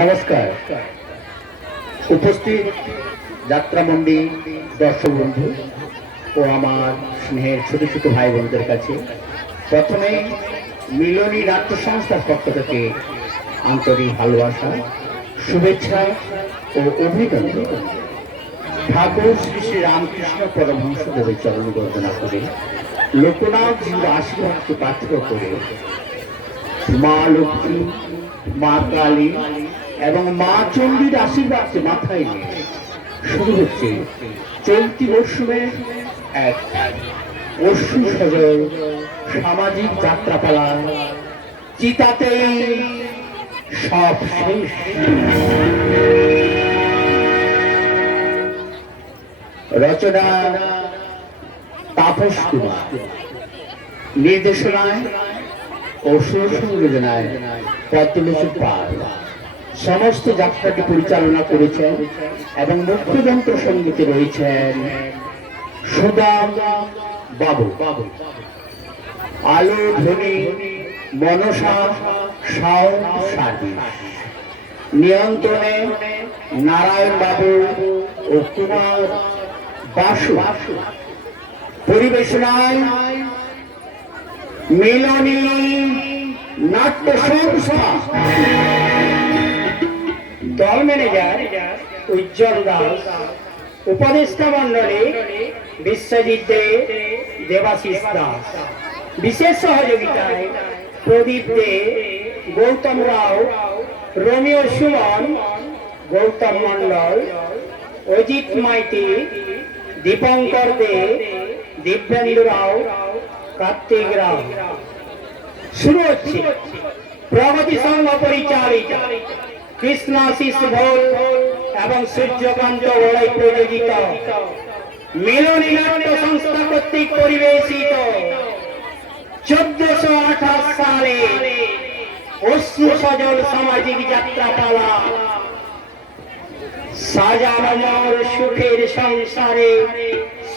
নমস্কার। উপস্থিত যাত্রামন্ডী দর্শক বন্ধু ও আমার স্নেহের ছোট ছোট ভাই বোনদের কাছে প্রথমেই মিলনী নাট্য সংস্থার পক্ষ থেকে আন্তরিক ভালোবাসা, শুভেচ্ছা ও অভিনন্দন। ঠাকুর শ্রী শ্রী রামকৃষ্ণ পরমহংসদেবের চরণ বন্দনা করে লোকনাথ জিউর আশীর্বাদকে পাত্র করে মা লক্ষ্মী, মা কালী এবং মা চণ্ডীর আশীর্বাদকে মাথায় নিয়ে শুরু হচ্ছে চলতি মরশুমে এক অশ্রু সজল সামাজিক যাত্রাপালা চিতাতে সব শেষ। রচনা তাপস কুমার, নির্দেশনায় ও সুসংযোজনায় পদ্মলোচন পাল। সমস্ত যাত্রাটি পরিচালনা করেছেন এবং মুখ্য যন্ত্র সঙ্গীতে রয়েছেন সুদাম বাবু। আলো ধ্বনি মনসা সাউন্ড সার্ভিস, নিয়ন্ত্রণে নারায়ণ বাবু ও কুমার বাসু। পরিবেশনায় মিলনী নাট্য সংস্থা। দল ম্যানেজার উজ্জ্বল দাস, উপদেষ্টা মন্ডলী বিশ্বজিৎ দে, দেবাশিস দাস। বিশেষ সহযোগিতায় প্রদীপ দে, গৌতম রাও, রোমিও সুমন, গৌতম মন্ডল, অজিত মাইতি, দীপঙ্কর দে, দিব্যেন্দু রাও, কার্তিক রাও। শুরু হচ্ছে প্রগতি সংঘ পরিচালিত কৃষ্ণাশিস ঘোষ এবং সূর্যকান্ত বড়াই প্রযোজিত মিলনী নাট্য সংস্থা কর্তৃক পরিবেশিত 1428 সালে অশ্রু সজল সামাজিক যাত্রাপালা সাজানো মোর সুখের সংসারে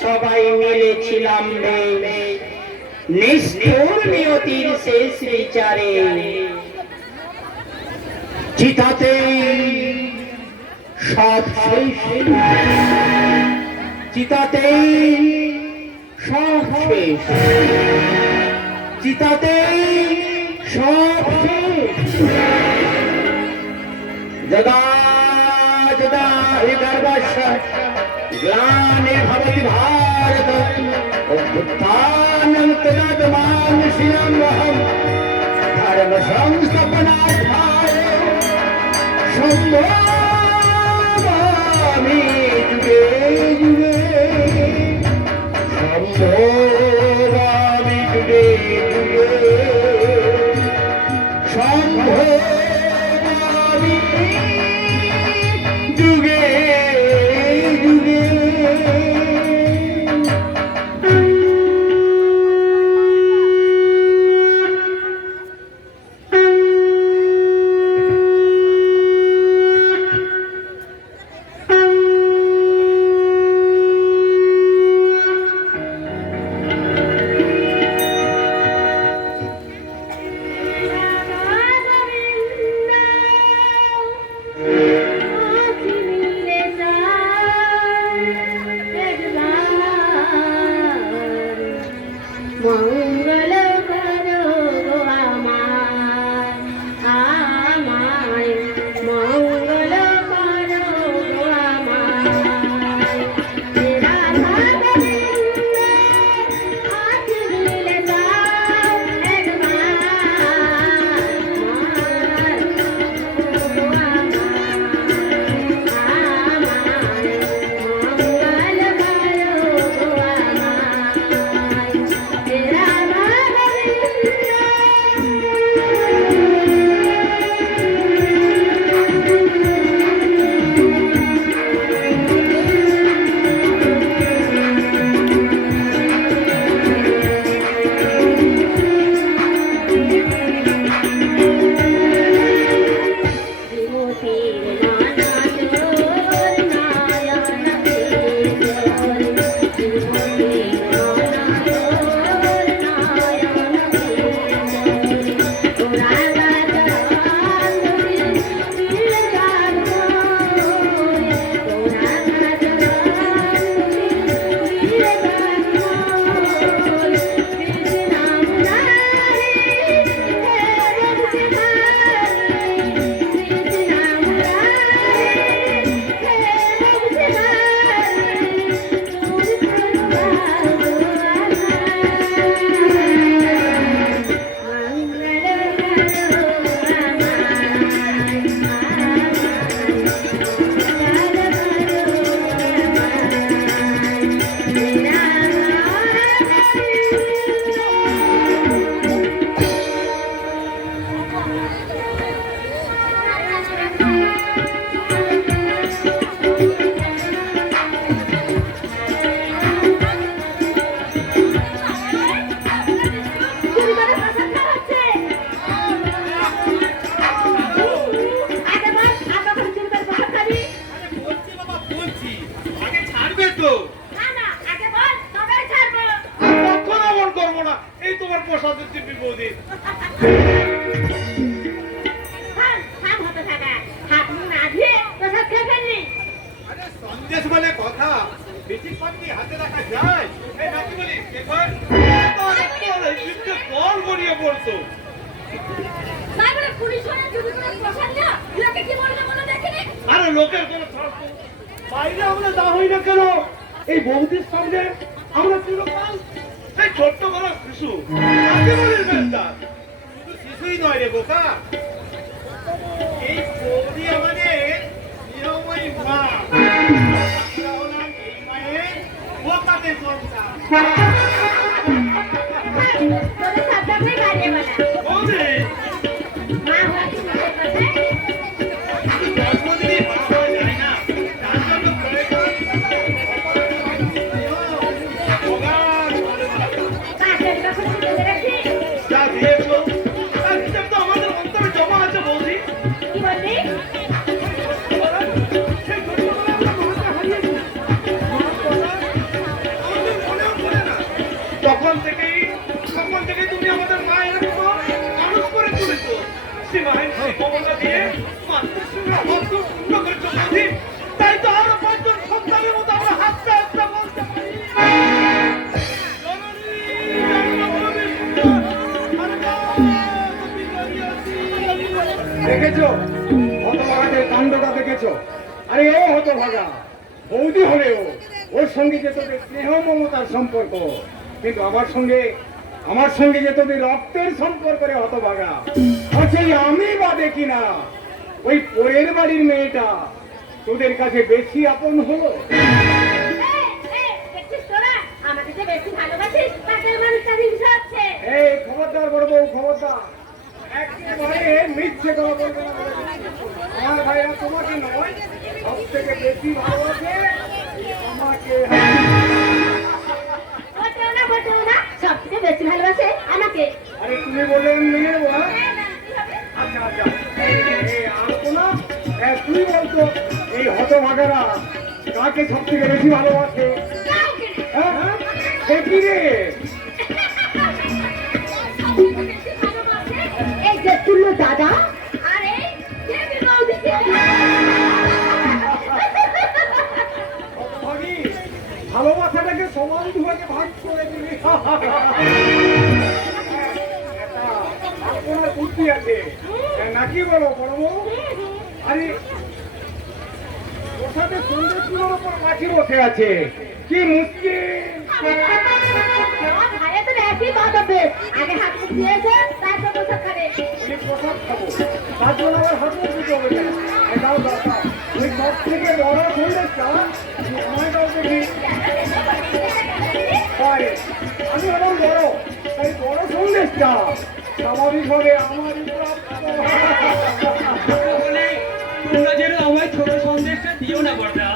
সবাই মিলেছিলাম নিষ্ঠুর নিয়তির শেষ বিচারে। চিতাতে সব শেষ, চিতাতে সব শেষ, চিতাতে সব শেষ। যদা যদা হি গর্ভস্য গ্লানি ভবতি ভারত অভ্যুত্থাनं তদাত্মানুষ্ঠিয়মহং ধর্ম সংস্থাপনার্থায় সম্ভবামি যুগে যুগে, সম্ভবামি যুগে যুগে, সম্ভবামি যুগে যুগে। আরে লোকের কোনো বাইরে আমরা যা হই না কেন, এই বৌদির সামনে আমরা চিরকাল সেই ছোট্ট বড় শিশু। কাকে বলিস বেস্তার? শুধু শিশুই নয় রে বোকা, এই বৌদি আমাদের নিরময়ী মা। এই মায়ের বোকাতে সন্তান। বৌদি জন্মদিনে মা হওয়া যায় না, তার জন্য প্রয়োজন যা দিয়েছো তার হিসাব তো আমাদের অন্তরে জমা আছে বৌদি। সেই ছোটবেলায় আমরা মাকে হারিয়েছি, আমাদের মনেও পড়ে না। তখন থেকেই তুমি আমাদের মায়ের মানুষ করে তুলেছো। সে মায়ের সেই মমতা দিয়ে মাতৃস্নেহ ভক্ত পূর্ণ করেছো বৌদি। তাই তো আরো 5 জন সন্তানের মতো আমরা হাসতে হাসতে বলতে পারি, দেখেছো হতভাগাদের কাণ্ডটা দেখেছো? আরে ও হতভাগা বৌদি হলেও ওর সঙ্গে যে তোদের স্নেহ মমতার সম্পর্ক, কিন্তু আমার সঙ্গে যে তোদের রক্তের সম্পর্ক রে হতভাগা। আর সেই আমি বা দেখি না ওই পরের বাড়ির মেয়েটা তোদের কাছে বেশি আপন হলো। এই খবরদার বড় বউ, খবরদার, একেবারে মিথ্যে কথা বলবে না। আমার ভাইরা তোমাকে নয়, সব থেকে বেশি ভালোবাসে আমাকে। সবথেকে বেশি ভালোবাসে আমাকে। আরে তুমি বললে মেনে নেবো? আচ্ছা আচ্ছা, আর না তুই বলতো এই হতভাগারা কাকে সব থেকে বেশি ভালোবাসে? হ্যাঁ সে কি রে? এই যে তুলো দাদা আর এই দেবী বৌদিকে। হতভাগী ভালোবাসাটাকে সমান দুভাগে ভাগ করে দিবি। আপনার বুদ্ধি আছে নাকি বলো বড় বউ? আরে ওর সাথে সুন্দর চুলোর উপর মাছি বসে আছে, কি মুশকিল। ভাইয়া তো একই বাঁধাবে, আগে হাত মুখ দিয়েছে তারপর প্রসাদ খাবে। আমি প্রসাদ খাবো, তার জন্য আমার হাত মুখ দিতে হবে না। দাও দাও দাও, ওই সব থেকে বড় সন্দেশটা সময় দাও দেখি। আমি আমার বড়, তাই বড় সন্দেশটা স্বাভাবিকভাবে আমারই প্রাপ্য। তোমরা যেন আমায় ছোট সন্দেশটা দিও না বড়দা।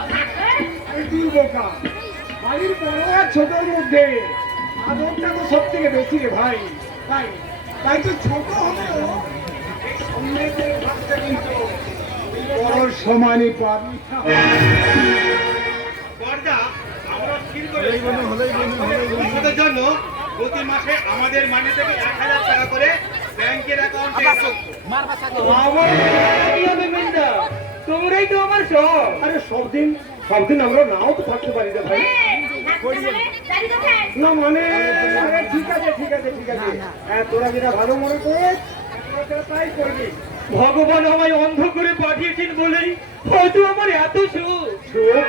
আরে তুই বোকা, বাড়ির বড় আর ছোটর মধ্যে আদরটা তো সব থেকে বেশি রে ভাই। তাই তাই তো ছোট হলেও এই সন্দেশের ভাগটা কিন্তু বড় সমানই পাবি। বড়দা, আমরা স্থির করেছি ভবিষ্যতের জন্য প্রতি মাসে আমাদের মাইনে থেকে 1000 টাকা করে ব্যাংকের অ্যাকাউন্টে তোমরাই তো আমার সব। আরে সব দিন আমরা নাও তো থাকতে পারি রে ভাই। না মানে আরে ঠিক আছে ঠিক আছে ঠিক আছে, হ্যাঁ তোরা যেটা ভালো মনে করিস তোরা তাই করবি। ভগবান আমায় অন্ধ করে পাঠিয়েছেন বলেই হয়তো আমার এত সুখ। সুখ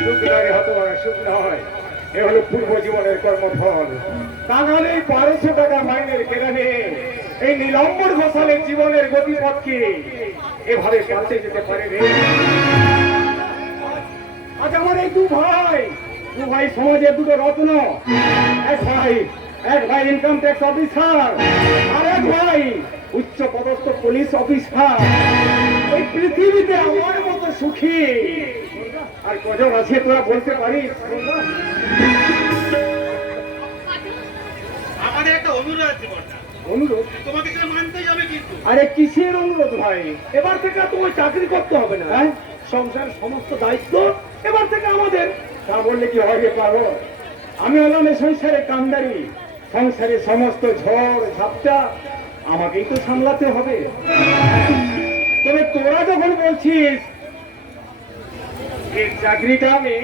সুখ লাগে হতো সুখ না হয়, এ হলো পূর্ব জীবনের কর্মফল। তা নাহলে 1200 টাকা মাইনের কেরানে এই নীলম্বর ঘোষালের জীবনের গতিপথকে এভাবে পাল্টে যেতে পারে রে। আজ আমার এই দু ভাই সমাজের দুটো রত্ন। এক ভাই ইনকাম ট্যাক্স অফিসার, আর এক ভাই উচ্চ পদস্থ পুলিশ অফিসার। এই পৃথিবীতে আমার মতো সুখী আর কজন আছে তোরা বলতে পারিস? আমাদের একটা অনুরোধ আছে বড়দা। অনুরোধ? তোমাকে সেটা মানতেই হবে কিন্তু। আরে কিসের অনুরোধ ভাই? এবার থেকে তোমার চাকরি করতে হবে না, সংসারের সমস্ত দায়িত্ব এবার থেকে আমাদের। তা বললে কি হয় রে পাগল? আমি হলাম এই সংসারের কান্ডারি, সংসারের সমস্ত ঝড় ঝাপটা আমাকেই তো সামলাতে হবে। তবে তোরা যখন বলছিস এই চাকরিটা আমি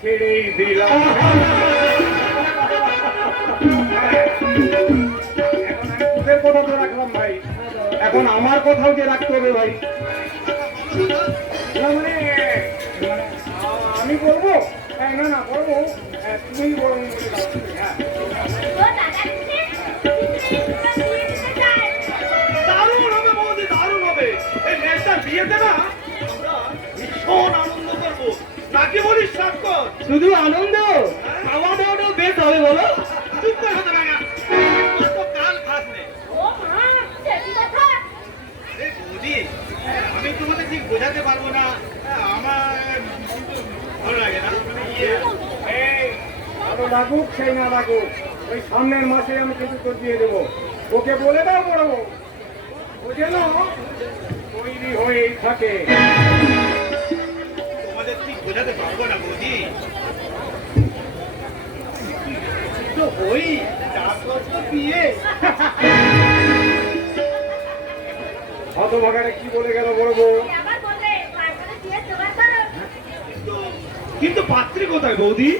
ছেড়েই দিলাম। তোদের কথা তো রাখলাম ভাই, এখন আমার কথাও যে রাখতে হবে ভাই। না মানে মানে আমি বলবো না না বলবো তুমি বলো হ্যাঁ ও দাদা দিদি বিয়ে দিতে চায়। দারুণ হবে বৌদি, দারুণ হবে। এই মেয়েটার বিয়েতে না আমরা ভীষণ আনন্দ করবো, নাকি বলিস সাক্ষর? শুধু আনন্দ, খাওয়া দাওয়াটাও বেশ হবে বলো। চুপ করে হতে পারে না, কত কাল খাস নে। ও মা সত্যি কথা। এই বৌদি, আমি তোমাদের ঠিক বোঝাতে পারবো না, আমার কিন্তু ভালো লাগে না মানে এই আরো লাগুক সেই না লাগুক ওই সামনের মাসে আমি কিন্তু তোর দিয়ে দেবো। ওকে বলে দাও বড় ও যেন তৈরি হয়েই থাকে। তোমাদের ঠিক বোঝাতে পারবো না বৌদি। তো ওই 4 বছর বিয়ে, হতভাগারে কি বলে গেল বড় বউ? আবার বলবে তারপরে বিয়ে জোগাড় করো। কিন্তু পাত্রী কোথায় বৌদি?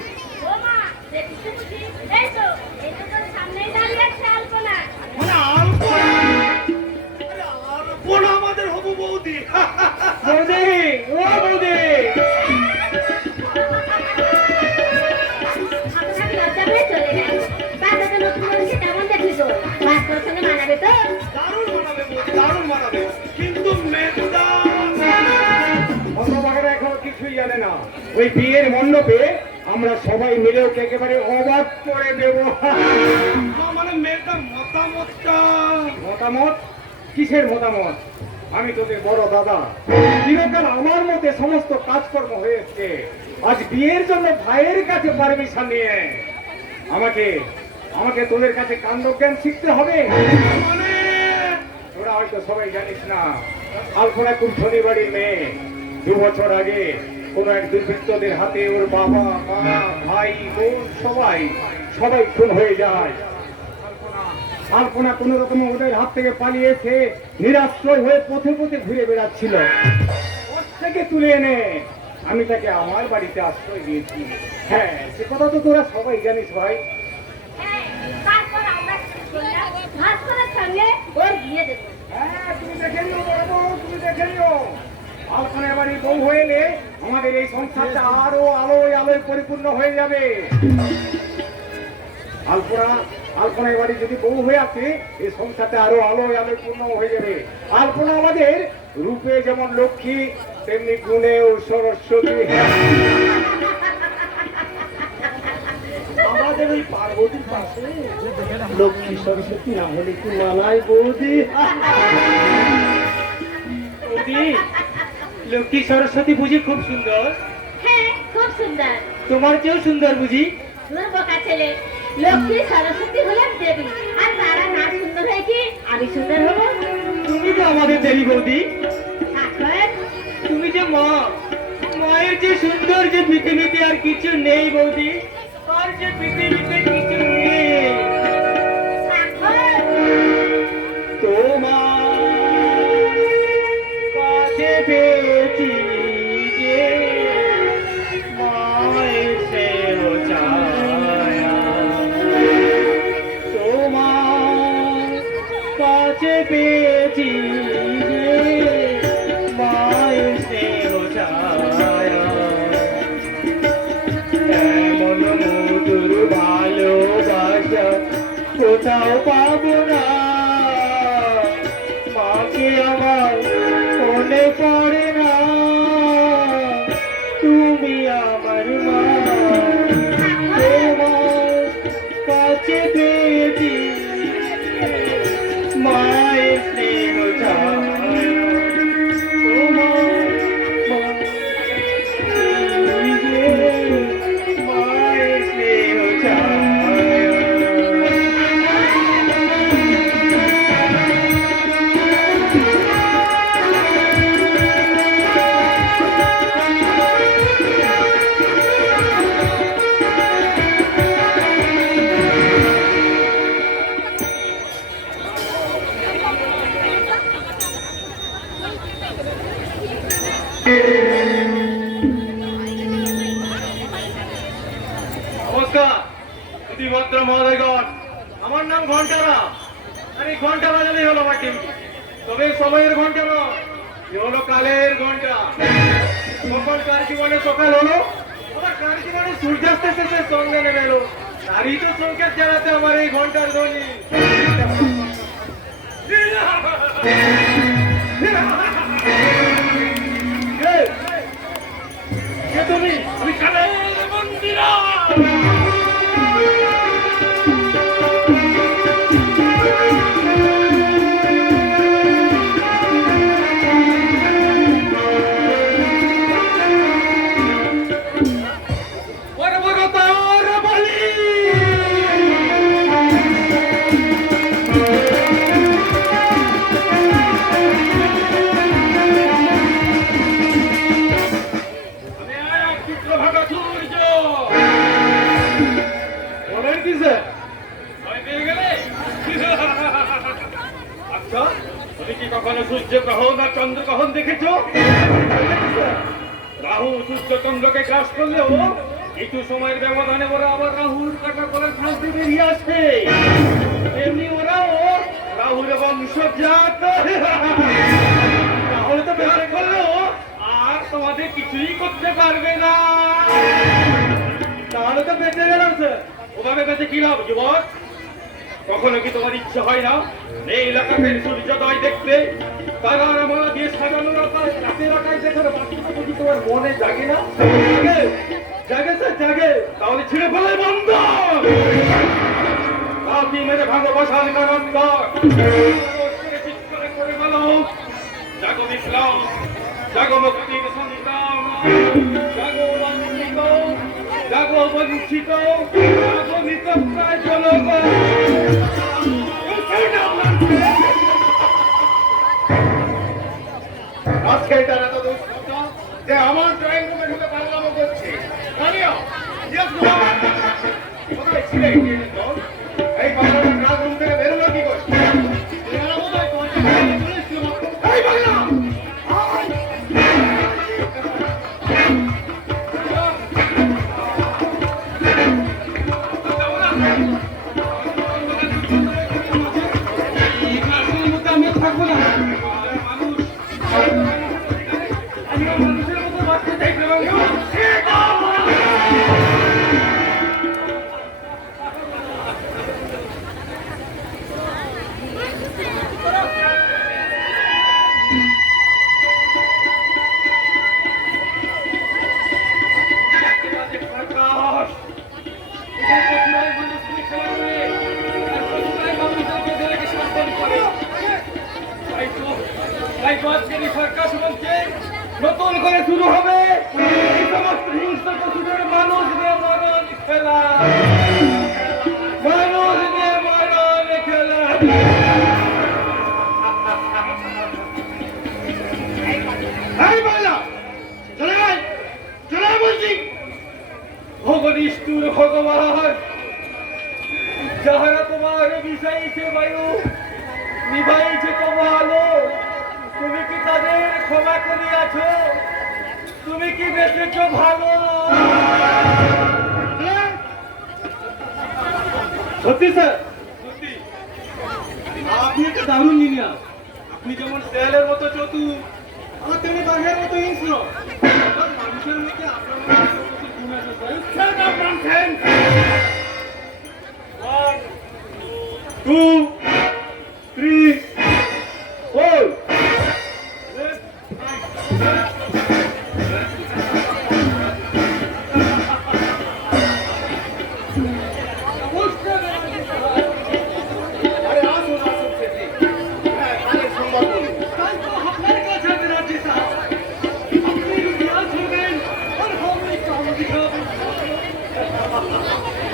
ও মা দেখিস বুঝি এই তো তোর সামনেই দাঁড়িয়ে আছে আলপনা। মানে আলপনা, আরে আলপনা আমাদের হবু বৌদি। বৌদি, ও বৌদি, আপনাকে লজ্জা পেয়ে চলে গেল। বাচ্চাটা নতুন বলেছে কেমন দেখলি তো? বাচ্চার সঙ্গে মানাবে তো? দারুণ মানাবে বৌদি, দারুণ মানাবে, কিন্তু মেয়েটা হতভাগারে এখন কিছুই জানে না। ওই বিয়ের মণ্ডপে আমরা সবাই মিলে ওকে একেবারে অবাক করে দেব। মানে মেয়েটার মতামতটা মতামত? কিসের মতামত? আমি তোদের বড় দাদা, চিরকাল আমার মতে সমস্ত কাজকর্ম হয়েছে। আজ বিয়ের জন্য ভাইয়ের কাছে পারমিশন নিয়ে আমাকে আমাকে তোদের কাছে কাণ্ডজ্ঞান শিখতে হবে। মানে তোরা হয়তো সবাই জানিস না, আলপনা খুব ধনী বাড়ির মেয়ে। 2 বছর আগে কোন এক দুর্বৃত্তদের হাতে ওর বাবা মা ভাই বোন সবাই খুন হয়ে যায়। আলপনা কোন রকম ওদের হাত থেকে পালিয়েছে, নিরাশ্রয় হয়ে পথে পথে ঘুরে বেড়াচ্ছিল। ওর থেকে তুলে এনে আমি তাকে আমার বাড়িতে আশ্রয় দিয়েছি। হ্যাঁ, সে কথা তো তোরা সবাই জানিস ভাই। হ্যাঁ, তারপর আমরা শুনলাম ভাস্করের সঙ্গে ওর বিয়ে দেবো। হ্যাঁ, তুমি দেখে নিও বাবু, তুমি দেখে নিও। আলপনার বাড়ি বউ হয়ে এলে আমাদের এই সংসারটা আরো আলোয় আলোয় পরিপূর্ণ হয়ে যাবে। আলপনার বাড়ি যদি বউ হয়ে আসে, এই সংসারটা আরো আলোয় আলোয় পূর্ণ হয়ে যাবে। আলপনা আমাদের রূপে যেমন লক্ষ্মী, তেমনি গুণেও সরস্বতী। আমাদের ওই পার্বতীর পাশে লক্ষ্মী সরস্বতী না হলে কি মানায় বৌদি? বৌদি, লক্ষ্মী সরস্বতী বুঝি খুব সুন্দর? হ্যাঁ, খুব সুন্দর। তোমার চেয়েও সুন্দর বুঝি? তোর বোকা ছেলে, লক্ষ্মী সরস্বতী হলেন দেবী, আর তারা না সুন্দর হয়ে কি আমি সুন্দর হবো? তুমি তো আমাদের দেবী বৌদি। সাক্ষর, তুমি যে মা, মায়ের যে সুন্দর যে পৃথিবীতে আর কিছু নেই বৌদি, আর যে পৃথিবীতে কিছু নেই। সাক্ষর, তোমার কাছে পেয়েছি যে মায়ের সেও ছায়া, তোমার কাছে পেয়েছি যে মায়ের সেও ছায়া, এমন মধুর ভালোবাসা কোথাও পাবো না। মাকে আমার মনে পড়ে না, তুমি আমার মা। তোমার কাছে পেয়েছি মায়ের স্নেহ ছায়া, তোমার মায়ের স্নেহ ছায়া। নমস্কার শুধুমাত্র মহোদয়গণ, আমার নাম ঘন্টারা। আর এই ঘন্টা বাজালেই হলো আমার ডিউটি, তবে সময়ের ঘন্টা নয়, এ হলো কালের ঘন্টা। সকালকার জীবনে সকাল হলো, আবার কার জীবনে সূর্যাস্তের শেষে সন্ধ্যে নেমে এলো। তারই তো সংকেত জানাতে আমার এই ঘন্টার ধ্বনি। কে? কে তুমি? আমি কালের মন্দিরা। আচ্ছা, তুমি কি কখনো সূর্যগ্রহণ আর চন্দ্রগ্রহণ দেখেছো? রাহু সূর্য চন্দ্রকে গ্রাস করলেও কিছু সময়ের ব্যবধানে ওরা আবার রাহুর কাটা করে ফাঁস দিয়ে বেরিয়ে আসবে। এমনি ওরাও রাহুর বংশজাত। তাহলে তো ব্যবহার করলেও আর তোমাদের কিছুই করতে পারবে না। তাহলে তো বেঁচে গেলাম স্যার। ওভাবে বেঁচে কি লাভ যুবক? কখনো কি তোমার ইচ্ছে হয় না এই এলাকাতে সূর্যোদয় দেখতে? তারা মালা দিয়ে সাজানো রাতের এলাকায় দেখার বাস্তব যদি তোমার মনে জাগে না? জাগে জাগে স্যার জাগে। তাহলে ছিঁড়ে ফেলে বন্ধ। আপনি মেরে ভাঙো বসান কারণ করে বলো জাগো বিপ্লব, জাগো মুক্তির সংগ্রাম, জাগো বঞ্চিত, জাগো বঞ্চিত, জাগো মিতপ্রায় জনগণ। আজকে তারা তো দুঃখ যে আমার ড্রয়িং রুমে ঢুকে পাগলামো করছে। কোথায় ছিলে এই পাগলাটা ক্লাস রুম থেকে বেরোলো কি করছে? এই পাগলা! নতুন করে শুরু হবে এই সমস্ত হিংস্র পশুদের মানুষ নিয়ে মরণ খেলা। মানুষ নিয়ে মরণ খেলা। এই বাংলা চলে আয়, চলে আয় বলছি। ভগনিষ্ঠুর ভগবান যাহারা তোমার বিষাইছে বায়ু, নিভাইছে তোমার আলো, তুমি কি তাদের ক্ষমা করিয়াছ? তুমি কি বেঁচেছ ভালো? সত্যি স্যার, সত্যি আপনি একটা দারুণ জিনিয়াস। আপনি যেমন শেয়ালের মতো চতুর, আমার তেমনি বাঘের মতো হিংস্র। মানুষের মধ্যে আপনার গুণ আছে স্যার। 1, 2, 3, 4.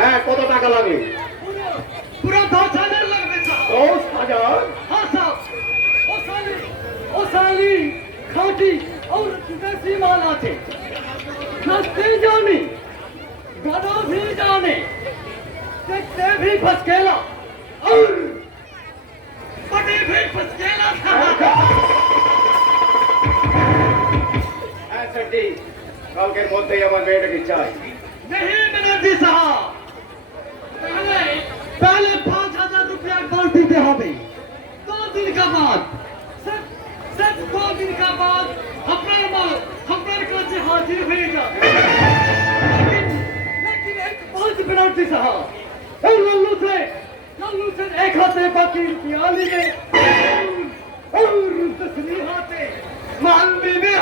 হ্যাঁ, কত টাকা লাগে? পুরো 10,000 লাগবে স্যার। 10,000? हाँ साहब। ओ साली खाटी और विदेशी माल आते, सस्ते जाने, बड़ा भी जाने, देखते भी फसकेला और बड़े भी फसकेला था। হ্যাঁ সেটি কালকের মধ্যেই আমার মেয়েটাকে চাই। नहीं बनर्जी साहब, पहले 5,000 रुपया एडवांस दीते होंगे। 2 दिन का बाद सब दो दिन का बाद আপনার মাল আপনার কাছে হাজির হয়ে যাবে लेकिन एक बहुत पेनल्टी साहब लल्लू से एक हाथे बाकी प्याली में और दूसरी हाथे मालवी में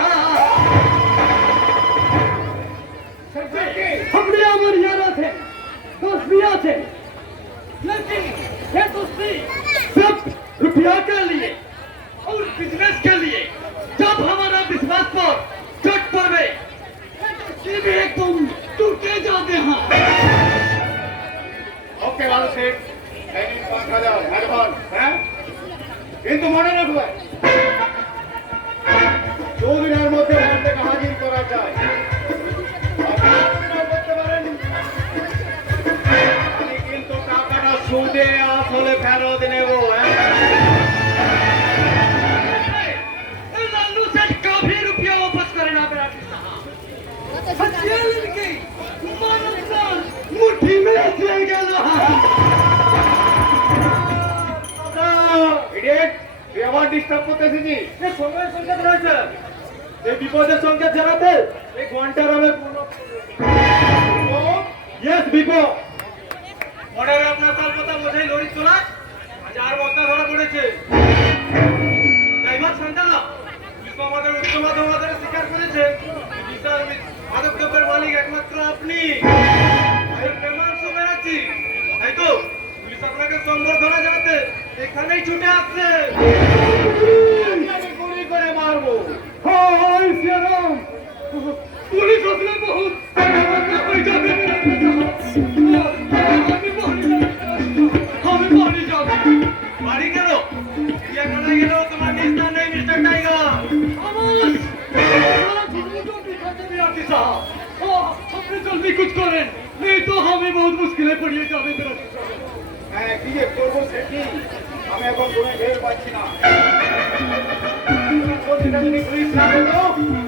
हमने अमर यारा थे दोस्तियां थे लेकिन ये दोस्ती सिर्फ रुपया के लिए और बिजनेस के लिए जब हमारा विश्वास पर चोट पड़े ये भी एकदम टूटे जाते हैं ওকে ভালো শেখ এই 5000 অ্যাডভান্স হ্যাঁ কিন্তু মনে রাখবে 2 দিনের মধ্যে মন্ত্রীকে হাজির করা যায় আপনি করতে পারেন আমি কিন্তু টাকাটা সুদে আসলে ফেরত নেব लल्लू से कभी रुपया वापस करे ना मेरा साहब हथियार लेके मानवतान मुट्ठी में ले गया ইডিয়েট তুই আবার ডিস্টার্ব করতে এসেছিস ये समय संकेत রয়েছে এই বিপদের সংকেত জানাতে এই ঘন্টার আলো পূর্ণ यस বিপদ অর্ডারে আপনার তার কথা বোঝাই লরি তোলা আজ আর বক্তা ধরা পড়েছে ড্রাইভার শান্তানা বিশ্ব আমাদের উচ্চ মাধ্যমিক স্বীকার করেছে বিশাল মাদক দ্রব্যের মালিক একমাত্র আপনি আমি প্রমাণ সময় আছি তাই তো পুলিশ আপনাকে সম্বর্ধনা জানাতে এখানেই ছুটে আসছে আমি গুলি করে মারবো हाय सियाराम पुलिस असले बहुत হয়ে যাবে আমি বাড়ি যাব বাড়ি কেন এখানে গেল তোমার নিস্তার নেই মিস্টার টাইগার আমার আপনি জলদি कुछ करें नहीं तो हमें बहुत मुश्किल पड़िए जावे मेरा হ্যাঁ কি যে করবো সে কি আমি এখন কোনো ভেবে পাচ্ছি না প্রতিটা যদি পুলিশ না পেতো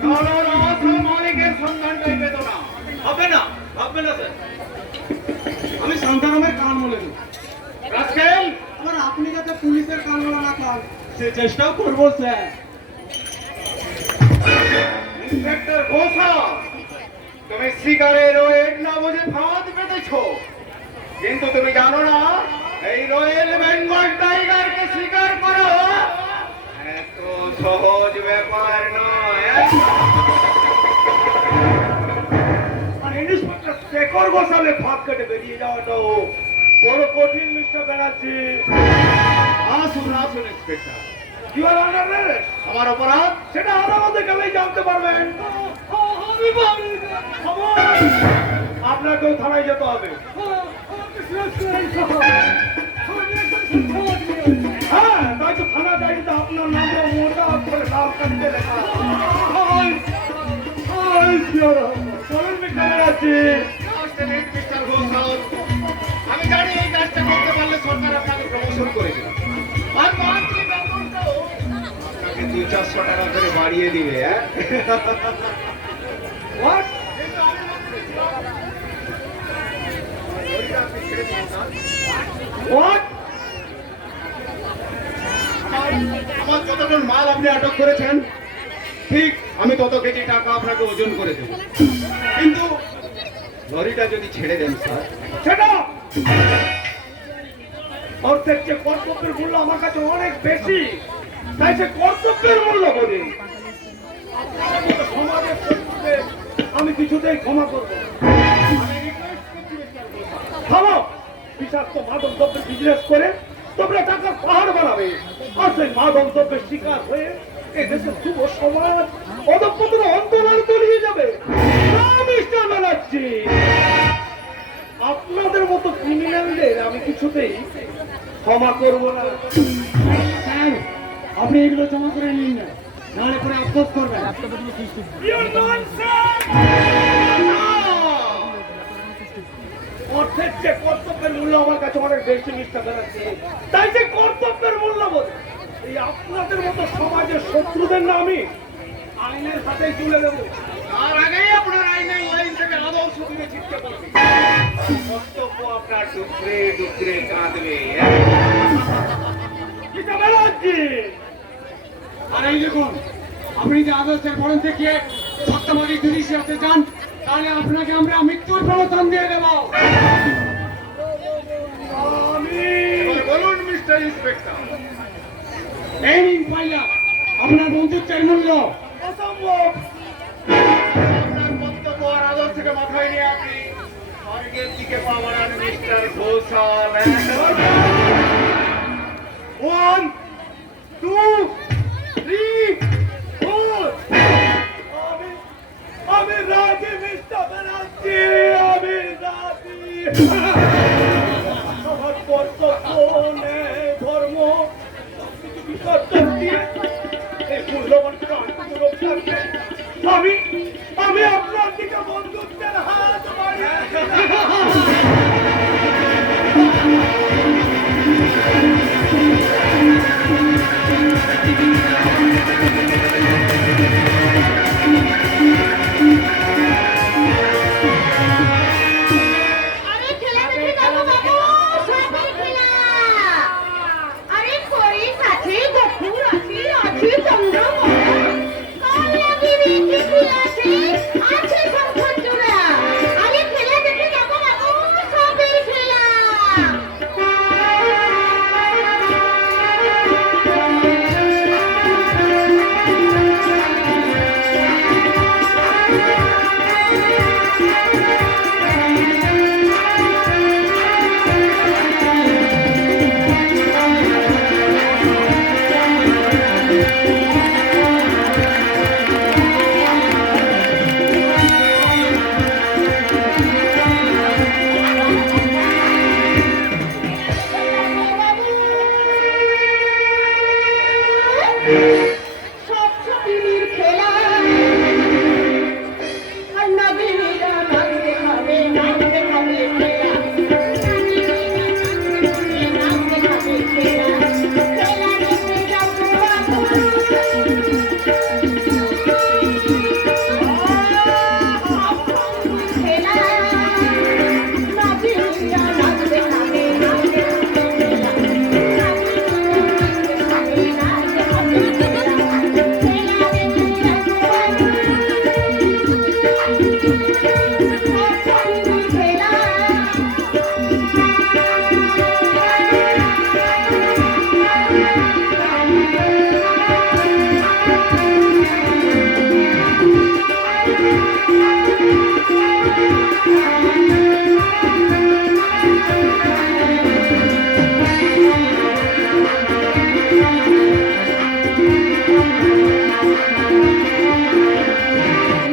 তাহলে ওর আসল মালিকের সন্ধানটাই পেত না হবে না স্যার আমি শান্তারামের কান বলে দিই রাস্কেল আবার আপনি যাতে পুলিশের কান বলা না খান সে চেষ্টাও করবো স্যার ইন্সপেক্টর ঘোষা তুমি শিকারের রোয়েল না বুঝে ফাঁদ পেতেছো কিন্তু তুমি জানো না এই রয়েল বেঙ্গল টাইগারকে শিকার করো এত সহজ ব্যাপার নয় আর ইন্সপেক্টর শেখর গোসালে ফাঁদ কেটে বেরিয়ে যাওয়াটাও বড় কঠিন মিস্টার ব্যানার্জি আসুন আসুন inspector you are under arrest আমার অপরাধ সেটা আদালতে গেলেই জানতে পারবেন আমি বাড়ি খবর আপনাকেও থানায় যেতে হবে হ্যাঁ তাই তো থানা ডায়েরিতে আপনার নামে মোটা করে লাল কালিতে লেখা চলুন মিস্টার ব্যানার্জি মিস্টার ঘোষাল আমি জানি এই কাজটা করতে পারলে সরকার আপনাকে প্রমোশন করে দেবে আর মান্থলি বেতনটাও আপনাকে 200-400 টাকা করে বাড়িয়ে দিবে হ্যাঁ What? What? আমার যতজন মাল আপনি আটক করেছেন ঠিক আমি তত কেজি টাকা আপনাকে ওজন করে দেব কিন্তু লরিটা যদি ছেড়ে দেন স্যার সেটা অর্থের যে কর্তব্যের মূল্য আমার কাছে অনেক বেশি তাই সে কর্তব্যের মূল্য করি সমাজের শত্রুদের আমি কিছুতেই ক্ষমা করবো না। আমি request করছি, Mr. Ghoshal, থামো বিষাক্ত মাদক দ্রব্যের বিজনেস করে তোমরা টাকার পাহাড় বানাবে আর সেই মাদক দ্রব্যের শিকার হয়ে এদেশের যুব সমাজ অধঃপতন অন্তরাল তলিয়ে যাবে না, মিস্টার ব্যানার্জি আপনাদের মতো ক্রিমিনালদের আমি কিছুতেই ক্ষমা করব না। স্যার আপনি এগুলো জমা করে নিন না নাহলে পরে আফসোস করবেন অর্থের যে কর্তব্যের মূল্য আমার কাছে অনেক বেশি মিস্টার ব্যানার্জি তাই যে কর্তব্যের মূল্যবোধ এই আপনাদের মতো সমাজের শত্রুদের না আমি আইনের হাতে তুলে দেবো তার আগেই আপনার আইনের লাইন থেকে আদর্শ দিয়ে চিৎকে করবে কর্তব্য আপনার ডুকরে ডুকরে কাঁদবে মিস্টার ব্যানার্জি আর এই দেখুন আপনি যে আদালতের বরণ থেকে সত্যবাদী জুডিশিয়াতে যান, তাহলে আপনাকে আমরা মৃত্যুর প্রবর্তন দিয়ে দেব। এবার বলুন মিস্টার ইন্সপেক্টর। এই নিন পাইলা আপনার বন্ধুত্বের মূল্য। অসম্ভব। আপনার বক্তব্য আর আদর থেকে মাথায় নিয়ে আপনি স্বর্গের দিকে পা বাড়ান মিস্টার ঘোষাল। 1, 2, 3, 4। আমি রাজি মিস্টার ব্যানার্জি, আমি রাজি। আমার কর্তব্য, ন্যায়, ধর্ম সবকিছু বিসর্জন দিয়ে এই মূল্যবান প্রাণটুকু রক্ষার্থে আমি আপনার দিকে বন্ধুত্বের হাত বাড়িয়েছি। আরে খেলা দেখে যাবো বাবু, সাপের খেলা। আরে খড়ির কাছে গফুর আছে, আছে চন্দ্রমা। কাল লাগিয়ে কিছু আছে, আছে সংসার জোড়া। আরে খেলা দেখে যাবো বাবু, সাপের খেলা। সব সবির খেলা। আর নবীরা নাচতে হবে, নাচতে হবে খেলা। নাচতে হবে খেলা। খেলা দেখতে যাবো বাবু। খেলা। নবীরা নাচতে হবে, নাচতে হবে খেলা।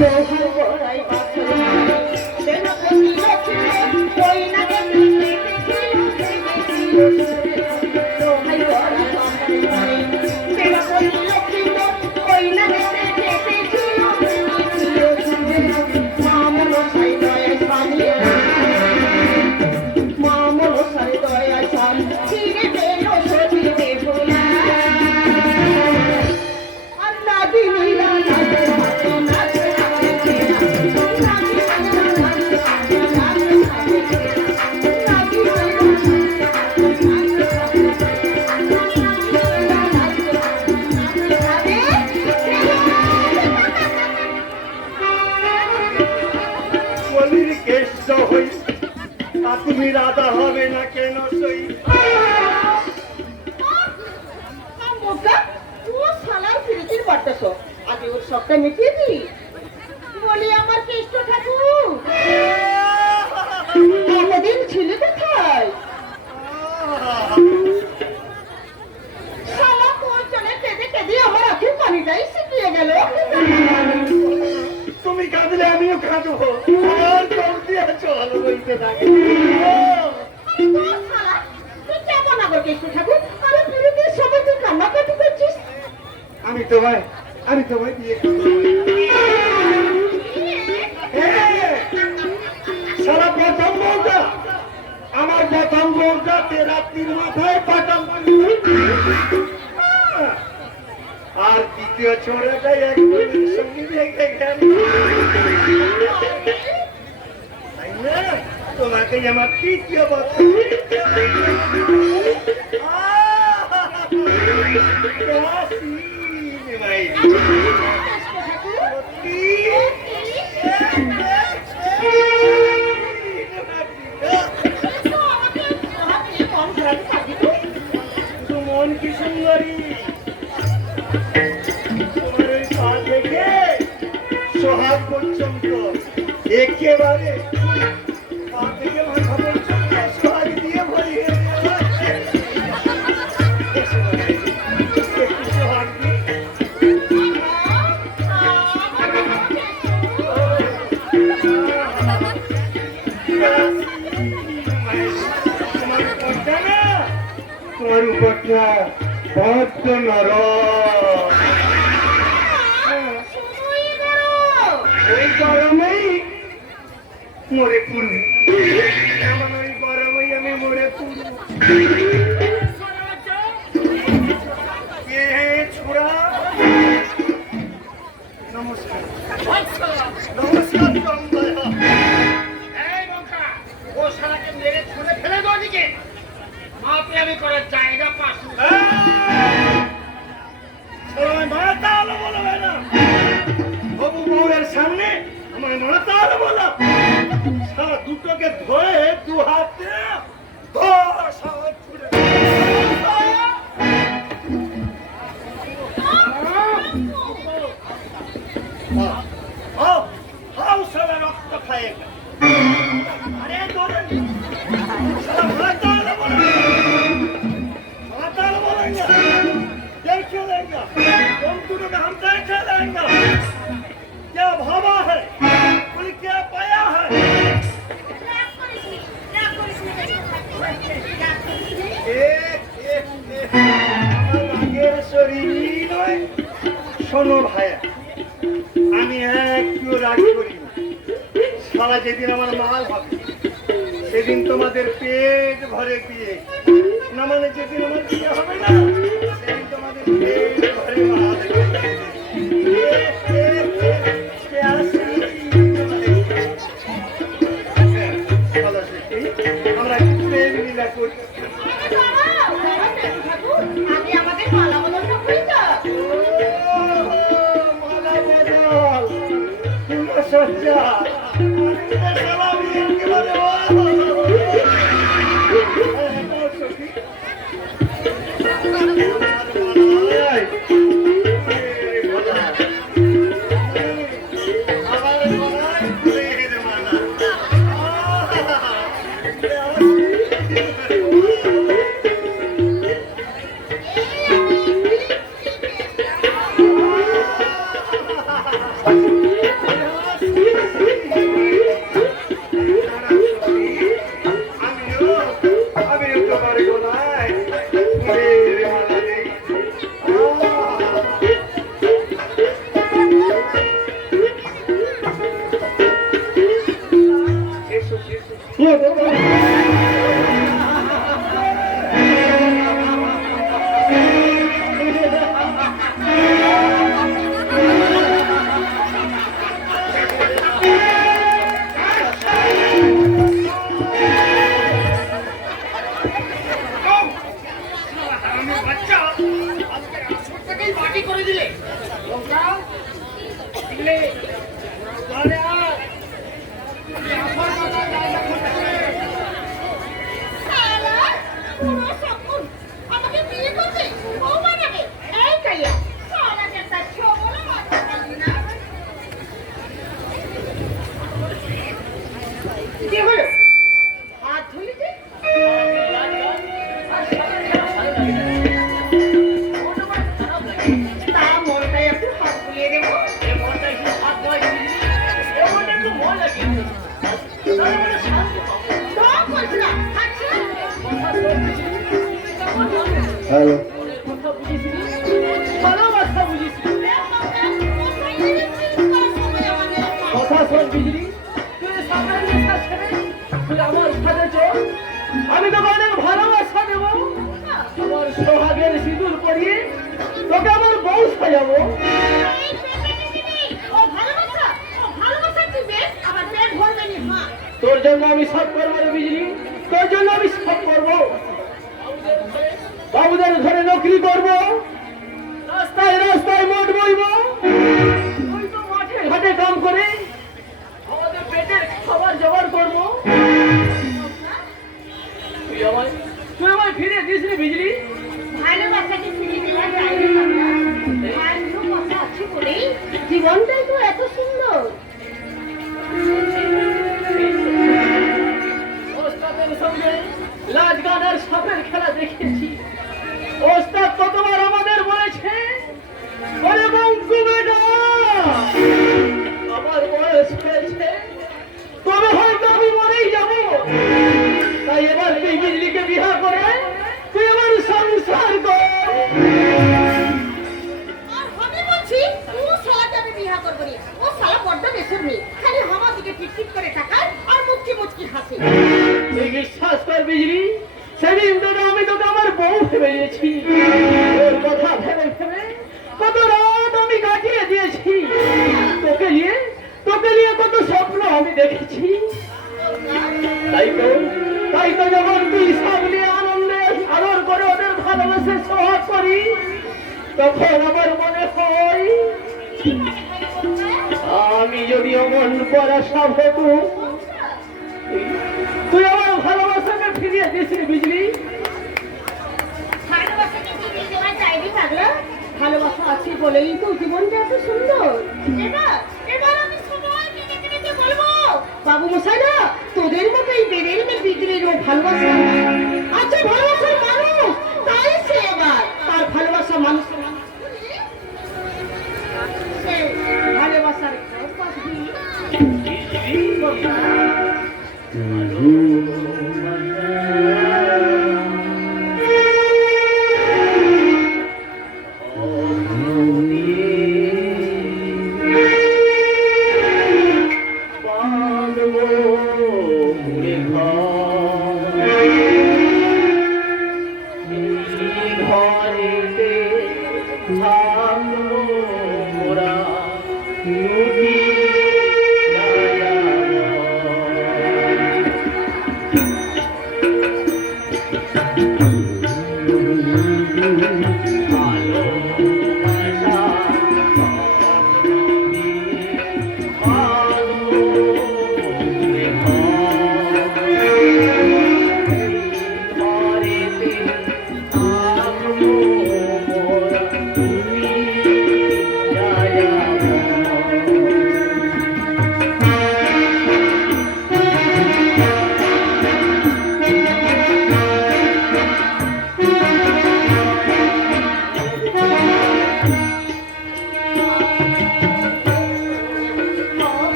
লোহার গড়াই পাথর সেন করিয়াছিল, ওই না দেখেছিল লোহার গড়াই পাথর সেন করিয়াছিল, ওই না দেখেছিল মামলো সাই দয়া স্বামী, মামলো সাই দয়া স্বামী ছিঁড়ে পেল সজিবে ভোলা। আর নাদিনীরা নাচতে থাকে, নাচতে থাকে খেলা। নাদিনীরা নাচতে থাকে, নাচতে থাকে খেলা। নাদিনীরা নাচতে থাকে, নাচতে থাকে খেলা। নাদিনীরা নাচতে থাকে, নাচতে থাকে বলির কেষ্ট হই, তা তুমি রাধা হবে না কেন সই? মোটা ও শালার ফিরিতির বাড়তেছ, আগে ওর সবটা মিটিয়ে দিই। বলি আমার কেষ্ট ঠাকুর এতদিন ছিল কোথায়? শালা কোন চলে কেঁদে কেঁদে আমার আখের পানিটাই শুকিয়ে গেল। তুমি কাঁদলে আমিও কাঁদবো। আমার চোখ দিয়ে জল বইতে থাকে। তোর শালা, তুই কেমন আবার কেষ্ট ঠাকুর? আরে ফিরিতির সময় তুই কান্নাকাটি করছিস। আমি তোমায় বিয়ে করবো। সারা প্রথম বউটা, আমার প্রথম বউটা রাত্রির মাথায় পাঠাম। আর দ্বিতীয় ছোড়াটা একজনের সঙ্গে রেখে গেল। তাই না? তোমাকে আমার তৃতীয় বছর মন কি সুন্দরী, তোমার ওই পা থেকে সোহাগ পর্যন্ত একেবারে পা থেকে মাথা পর্যন্ত সোহাগ দিয়ে ভরিয়ে দেওয়া। একটু সোহাগ দিই। তোমার উপরটা বড্ড নরম। ওই গরমেই মরে পুরু, এমন ওই গরমেই আমি মরে পুরু। কে ছোড়া? নমস্কার নমস্কার চন্দ্র। এই নৌকা, ও শালাকে মেরে ছুঁড়ে ফেলে দাও দিকে। মাপে আমি করার জায়গা পাচ্ছি না। মারাতে হলো বলবে না, হবু বউয়ের সামনে আমার মারাতে হলো বলো। সারা দুটোকে ধরে দু হাতে ধস আওয়াজ ছুড়ে সারা রক্ত খায়। আরে ধরে সারা মারাতে হলো বলো, माता बोलेंगे ये खेलेंगे, तुम दोनों हम तय खेलेंगे। क्या भावा है, कुल क्या पाया है? আমার আগের শরীর নয়। শোনো ভাইয়া, আমি একটু রাগ করি না। সারা যেদিন আমার মাল হবে সেদিন তোমাদের পেট ভরে দিয়ে, না মানে যেদিন আমার বিয়ে হবে না সেদিন তোমাদের পেট ভরে মাল আমরা প্রেম লীলা করি। আমি আমাকে মালা বদল করি তো। মালা বদল, সজ্জা হ্যালো, কথা শোন বিজলি, তুই সামনে লেখা ছেড়ে তুই আমার সাথে চল। আমি তোকে অনেক ভালোবাসা দেবো, আমার সোহাগের সিঁদুর পরিয়ে তোকে আমার বউ সাজাবো। তোর জন্য আমি সব করবো রে বিজলি, তোর জন্য আমি সব করবো। বাবুদের ঘরে নকরি করবো, রাস্তায় রাস্তায় মোট বইব, ওই তো মাঠে ঘাটে কাম করে আমাদের পেটের খাবার জোগাড় করবো। তুই আমায় ফিরে দিস রে বিজলি। ভালোবাসাকে ফিরে দেওয়া যায় না বাবা। ভালোবাসা আছে বলেই জীবনটাই তো এত সুন্দর। ওস্তাদের সঙ্গে লাজ গানের সাপের খেলা দেখেছি। ওস্তাদ কতবার আমাদের বলেছে, ওরে বঙ্কু বেটা, আমার বয়স হয়েছে, তবে হয়তো আমি মরেই যাবো। তাই এবার তুই বিজলিকে বিবাহ করে তুই আমার সংসার কর। আর আমি বলছি ও শালাকে আমি বিয়ে করবো নি। ও শালা বড্ড বেসুরমি, খালি আমার দিকে টিকটিক করে তাকায় আর মুচকি মুচকি হাসে। তুই বিশ্বাস কর বিজলি, সেদিন থেকে আমি তোকে আমার বউ ভেবে নিয়েছি। ওর কথা ভেবে ভেবে কত রাত আমি কাটিয়ে দিয়েছি। তোকে নিয়ে কত স্বপ্ন আমি দেখেছি। তাই তো যখন তুই সব নিয়ে আনন্দে আদর করে ওদের ভালোবেসে সোহাগ করি, তখন আমার মনে হয় আমি যদি অমন করা সব হতো, তুই আমার ভালোবাসাকে ফিরিয়ে দিস রে বিজলি। ভালোবাসাকে ফিরিয়ে দেওয়া যায়নি পাগলা। ভালোবাসা আছে বলেই তো জীবনটা এত সুন্দর। এবার আমি সময় কেটে কেটে বলবো বাবু মশাইরা, তোদের মতো এই বেদের বিদ্রেরও ভালোবাসা আছে। ভালোবাসার মানুষ, তাই সে এবার তার ভালোবাসা মানুষের মানুষ সে ভালোবাসার ঘর পাশবি।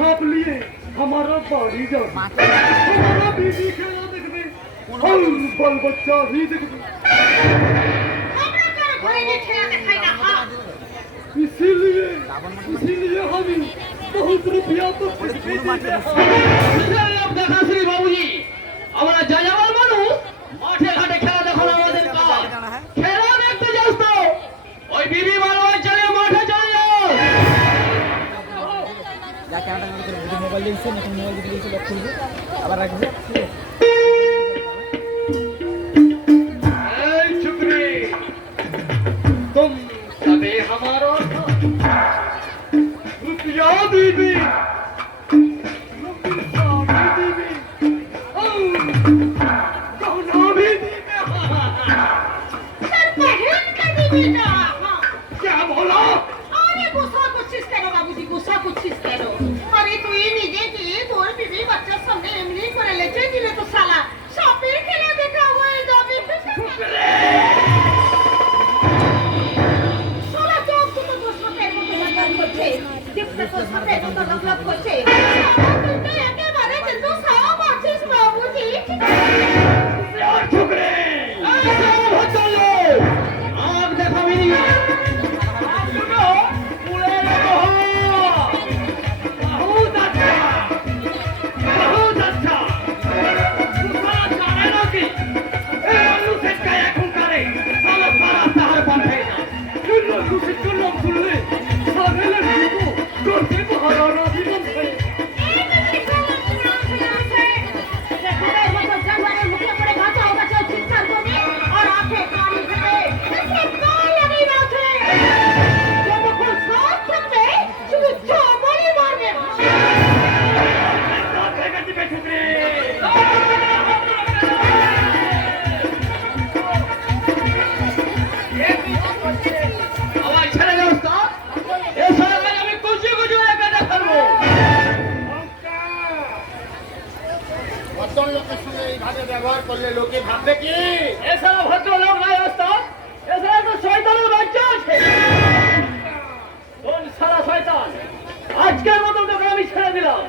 सांप लिए हमारा बाड़ी जा हमारा बीबी खेला देखने हम बल बच्चा भी देखने আমরা কারো ঘরে গিয়ে খেলা দেখাই না। হ্যাঁ, इसीलिए हम बहुत रुपया तो শ্রী বাবুজি আমরা যা যাবার মানুষ মাঠে ঘাটে খেলা দেখানো আমাদের কাজ। খেলা দেখতে যাস তো ওই বিবি মালয় চলে মাঠে চলে যাও। ऐ छुपरी, तुम सबे हमारा था। रुपया बीबी, रुपया बीबी, गहना भी बीबी। सर बहन का भी बेटा हाँ क्या बोला? अरे गुस्सा कुछ करो बाबूजी गुस्सा कुछ करो अरे তুই নিজে কি তোর বিবি বাচ্চার সামনে এমনি করে লেচে দিলে তো শালা সাপের খেলা দেখা হয়ে যাবে শালা তো তো তো সাপের মতো লাগান করছে দেখতে তো সাপের মতো লাগান করছে তুই তো একেবারে কিন্তু সাপ আছিস বাবুজি यार छुपरे, ऐसा मत चलो। आग देखा भी नहीं। सुनो, पूरे रहो। बहुत अच्छा, बहुत अच्छा। दूसरा जाने ना कि ए आलू से क्या खून करे, साला सारा शहर बंद है ना। चुल्लो खुल ले, सारे लोगों को घर से बाहर आना भी बंद है। মতন লোকের সঙ্গে এইভাবে ব্যবহার করলে লোকে ভাববে কি? ऐसा ভদ্রলোক নাই ওস্তাদ, এছাড়া তো শয়তানের বাচ্চা আছে। কোন সারা শয়তান? আজকের মতো তোকে আমি ছেড়ে দিলাম।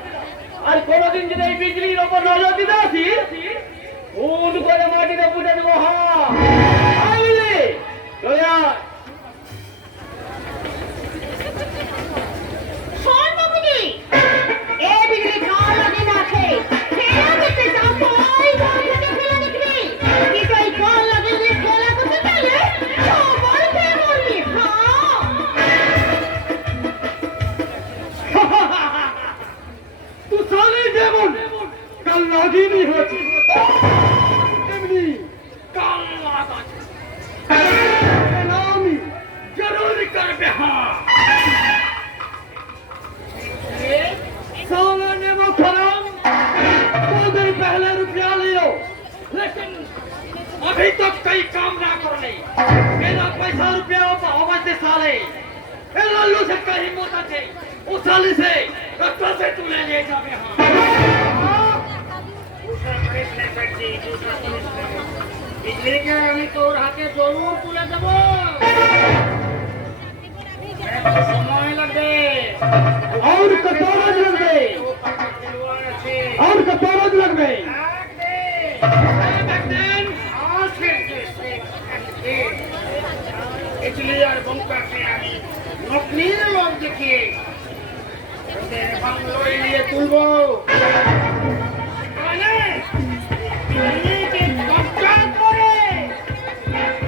আর কোনোদিন যদি এই বিজলির ওপর নজর দিতে আসি, উঠ করে মাটিতে পুঁতে দেবো। হ্যাঁ বুঝলি? চলে আয়। শোন বাবুজি এ বিগড়ি কাল দিন আছে খেলা করতে যাও তো ওই ঘরে খেলা দেখবি কিন্তু এই কাল লাগে যে খেলা করতে গেলে সবাই খেয়ে মরবি হ্যাঁ তুই সালি যেমন কাল নাগিনী হয়েছিস তেমনি কাল নাগ আছে। আমি জরুর করবে। হ্যাঁ साला ने वो खराम 2 दिन पहले रुपया लियो, लेकिन अभी तक कई काम ना करने। मेरा पैसा रुपया आवाज से साले ए लालू से कहीं मोटा थे उस साले से कट्टा से तू ले जावे। हाँ दूसरा करिस नहीं बेटी, दूसरा करिस नहीं। बिजली के আমি তোর হাতে জরুর তুলে দেব। সময় লাগবে। और कटोरा लग गए, और कटोरा लग गए। इसलिए यार बंका से আমি নকলি লোক দেখিয়ে ওদের বাংলোয় নিয়ে তুলবো। মানে বিজলিকে কবজা করে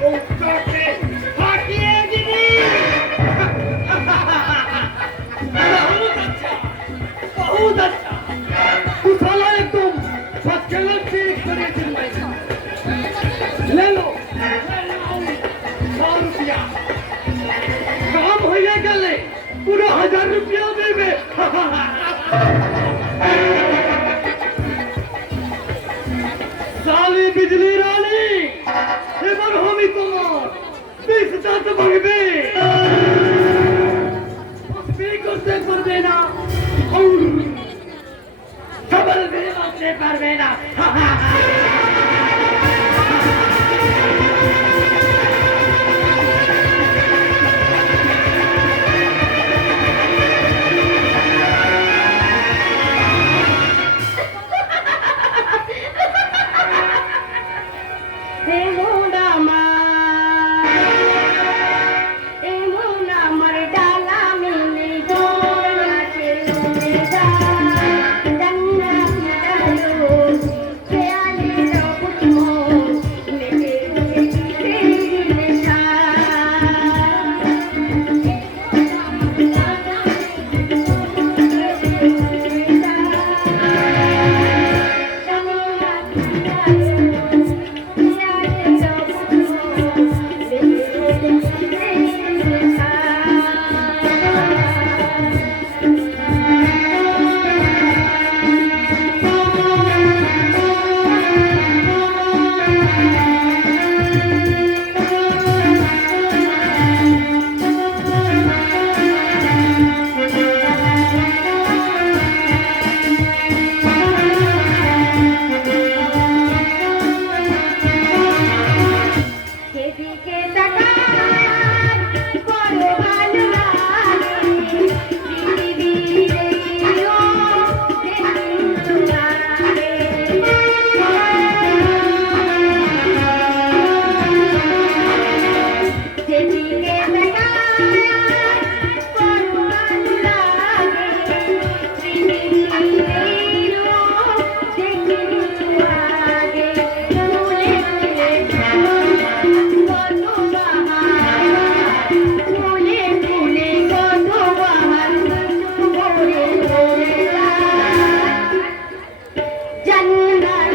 ওটাকে ফাটিয়ে দিবি। बहुत अच्छा, बहुत अच्छा। तू साला एकदम बचलन से एक्सपीरियंस ले लो 100 रुपया काम हो गए पूरा 1000 रुपया देवे। साली बिजली रानी एবার আমি তোমার 20,000 ভাঙবে। করতে পারবে না, খবর বেরোতে পারবে না। কে সেদিকে তাকাই বড় ভালো লাগে পৃথিবীর এলো সেদিকে তাকাই বড় ভালো লাগে পৃথিবীর এলো আগে ফুলে ফুলে ফুলে কত বাহার ভরে ভরে জান্নার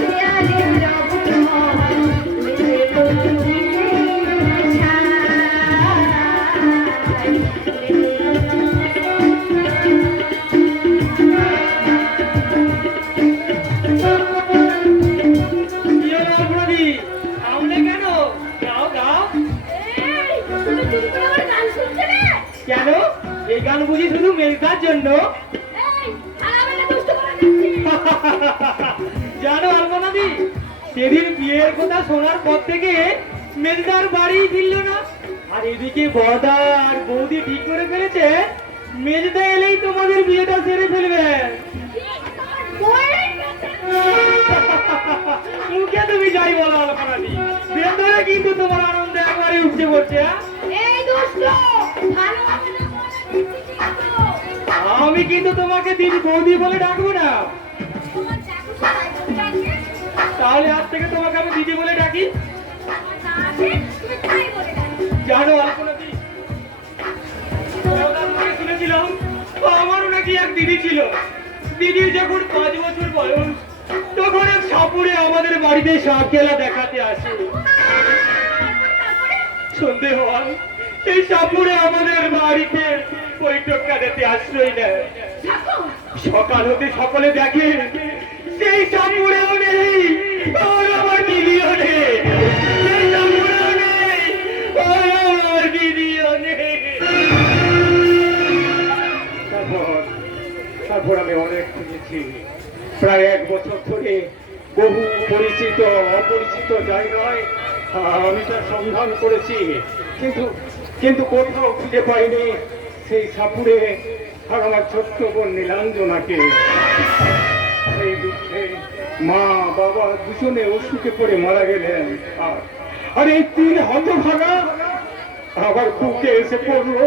দেয়ালে রবমহল মেলে কি হলো অপরাধী? সামনে কেন? গাও গাও। এই তুমি চুরি করে আমার গান শুনছো না? কেন? এই গান বুঝি শুধু মেয়েটার জন্য? এই আরামে দুষ্ট করে দিচ্ছি। জানো আলপনাদি, সেদিন বিয়ের কথা শোনার পর থেকে মেজদার বাড়ি ফিরল না। আর এদিকে বড়দা আর বৌদি ঠিক করে ফেলেছে মেজদা এলেই তোমাদের বিয়েটা সেরে ফেলবে। মুখে তুমি যাই বলো আলপনাদি, ভেতরে কিন্তু তোমার আনন্দ একবারে উঠছে পড়ছে। হ্যাঁ? এই দুষ্ট ভালো হবে না বলে দিচ্ছি কিন্তু। আমি কিন্তু তোমাকে দিদি বৌদি বলে ডাকবো না। তোমার চাকু সবাই বলছে তাহলে আজ থেকে তোমাকে আমি দিদি বলে ডাকি। না আছে তুমি তাই বলে ডাকো। জানো আলপনাদি, বড়দার মুখে শুনেছিলাম আমারও নাকি এক দিদি ছিল। দিদির যখন 5 বছর বয়স তখন এক সাপুরে আমাদের বাড়িতে সাপ খেলা দেখাতে আসে। সন্দেহ হয় সেই সাপুরে আমাদের বাড়িতে বৈঠকটা দিতে আশ্রয় নেয়। সকাল হতে সকলে দেখে সেই সাপুরেও নেই, আর আমার দিদিও নেই। সেই সাপুরেও নেই, আর আমার দিদিও নেই। তারপর আমি অনেক খুঁজেছি, প্রায় 1 বছর ধরে বহু পরিচিত অপরিচিত জায়গায় আমি তার সন্ধান করেছি, কিন্তু কিন্তু কোথাও খুঁজে পাইনি সেই সাপুরে আর আমার ছোট্ট বোন নীলাঞ্জনাকে। সেই দুঃখে মা বাবা দুজনে অসুখে পড়ে মারা গেলেন। আর এই 3 হতভাগা আবার বুকে এসে পড়লো,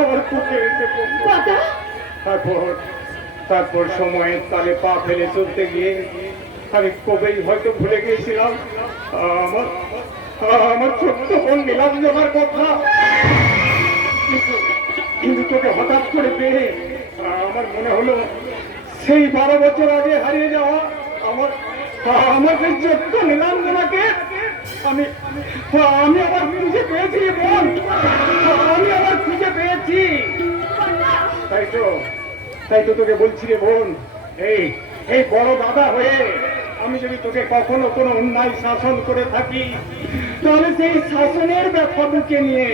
আবার বুকে এসে পড়লো। তারপর সময়ের তালে পা ফেলে চলতে গিয়ে আমি কবেই হয়তো ভুলে গিয়েছিলাম আমার আমার ছোট্ট বোন নীলাঞ্জনার কথা। কিন্তু তোকে হঠাৎ করে পেয়ে আমার মনে হলো সেই 12 বছর আগে হারিয়ে যাওয়া আমার সেই ছোট্ট নীলাঞ্জনাকে আমি আমি আবার খুঁজে পেয়েছি বোন, আমি আবার খুঁজে পেয়েছি। তাই তো তোকে বলছি রে বোন, এই বড় দাদা হয়ে আমি যদি তোকে কখনো কোনো অন্যায় শাসন করে থাকি তাহলে সেই শাসনের ব্যাপার বুকে নিয়ে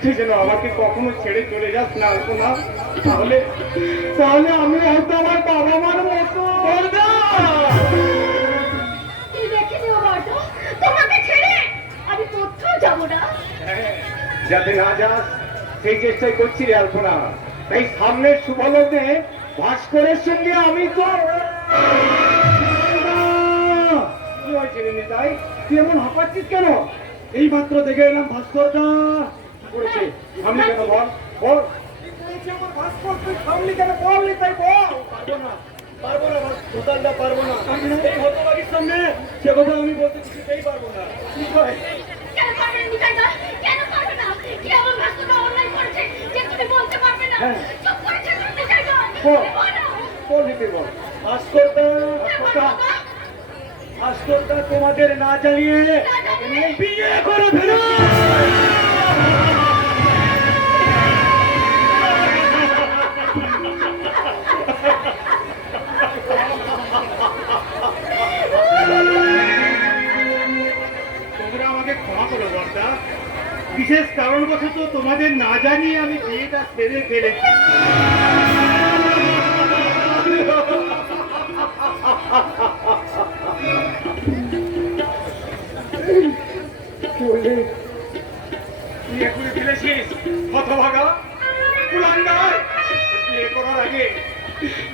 তুই যেন আমাকে কখনো ছেড়ে চলে যাস না, না তাহলে আমি হয়তো আমার বাবা মার মতো। তুই দেখে নিও বড়, তোমাকে ছেড়ে আমি কোথাও যাব না। যাতে না যাস সেই চেষ্টাই করছি রে আলপনা। তাই সামনের শুভলগ্নে ভাস্করের সঙ্গে আমি তো কি হয়েছে রে নিতাই, তুই এমন হাঁপাচ্ছিস কেন? এই মাত্র দেখে এলাম ভাস্করটা কি করেছে, সামনে কেন বল বল। আমার ভাস্কর তুই সামনে কেন বল নিতাই বল। পারবো না দোকানটা পারবো না, এই হতবাগির সামনে সে কথা আমি বলতে কিছুতেই পারবো না। কি হয়? কেন পারবে না নিতাই দা? কেন পারবে না? কি এমন ভাস্করটা অন্যায় করেছে যে তুমি বলতে পারবে না? হ্যাঁ। চুপ করে ছেড়ে নিতাই দা। বল। বলো। বল নিতাই বল। ভাস্করটা বাবা? ভাস্করদা তোমাদের না জানিয়ে বিয়ে করে ফেলো। তোমরা আমাকে ক্ষমা করো বর্দা, বিশেষ কারণবশত তোমাদের না জানিয়ে আমি বিয়েটা সেরে ফেলেছি। বিয়ে করে ফেলেছিস হতভাগা কুলাঙ্গার।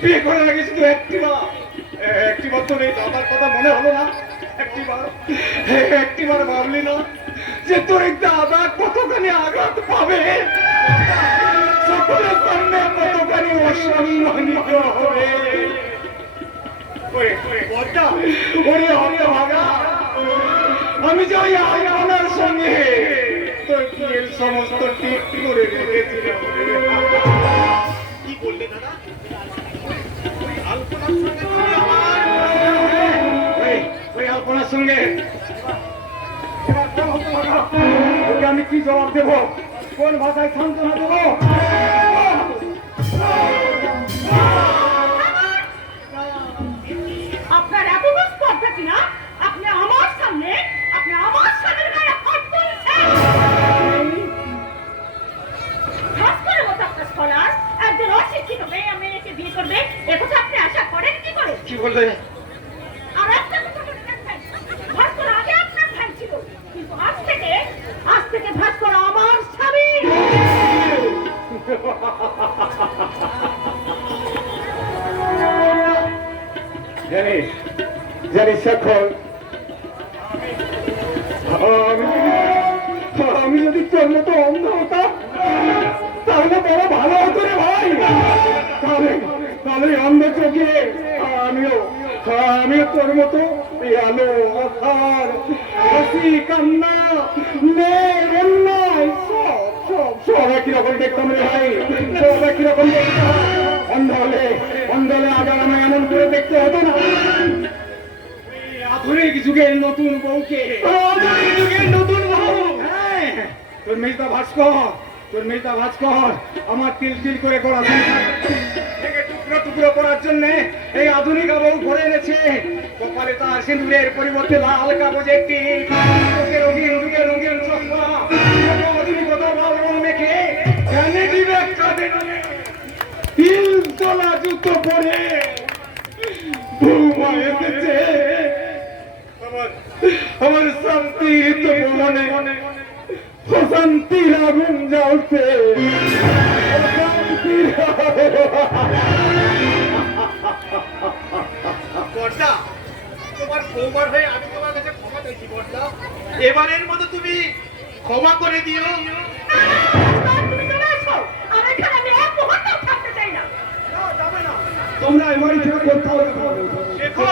বিয়ে করার আগে শুধু একটিবার তো নেই দাদার কথা মনে হলো না? একটিবার ভাবলি না যে তোর এই দাদা কতখানি আঘাত পাবে, সকলের সামনে কতখানি অসম্মানিত হবে। ওরে হতভাগা, আমি যে ওই আলপনার সঙ্গে তোর বিয়ের সমস্ত ঠিক করে রেখেছিলাম। কি বললে দাদা? ওই আলপনার সঙ্গে তুমি আমার ওই আলপনার সঙ্গে ওকে আমি কি জবাব দেব? কোন ভাষায় সান্ত্বনা দেব? আপনার এত বড় স্পর্ধা কিনা আপনি আমার সামনে আমার স্বামীর গায়ে হাত তুলছেন? ভাস্করের মতো আপনার স্কলার একজন অশিক্ষিত মেয়েকে বিয়ে করবে একথা আপনি আশা করেন কি করে? কি বললে? আর একটা কথা মনে রাখবেন, ভাস্কর আগে আপনার ভাই ছিল, কিন্তু আজ থেকে ভাস্কর আমার স্বামী। জানিস এখন আমি যদি তোর মতো অন্ধ হতাম তাহলে বড় ভালো হতো রে ভাই। তাহলে অন্ধ চোখে আমিও তোর মতো আলো অথার হাসি কান্না মেঘ অন্যায় সব একই রকম দেখতাম রে ভাই, সব একই রকম দেখতাম। অন্ধ হলে আগে আমায় এমন করে দেখতে হতো না। আধুনিক যুগের নতুন বউকে, হ্যাঁ, তোর মেজদা ভাস্কর আমার তিল করে করা থেকে টুকরো করার জন্য এই আধুনিক বউ ঘরে এনেছে। কপালে তার সিঁদুরের পরিবর্তে লাল কাগজের টিপ, চোখে রঙিন চশমা, আধুনিকতা লাল রং মেখে ভ্যানিটি ব্যাগ কাঁধে নিয়ে, তিল তলা জুতো পরে বৌমা এসেছে আমার শান্তির মনে শান্তির আগুন জ্বলছে। বর্দা, তোমার বৌমার হয়ে আমি তোমার কাছে ক্ষমা চাইছি বর্দা, এবারের মতো তুমি ক্ষমা করে দিও। তুমি চলে আসো, আমার এখানে আমি এক মুহূর্তও থাকতে চাই না। তোমরা এই বাড়ি থেকে কোথাও শেখো।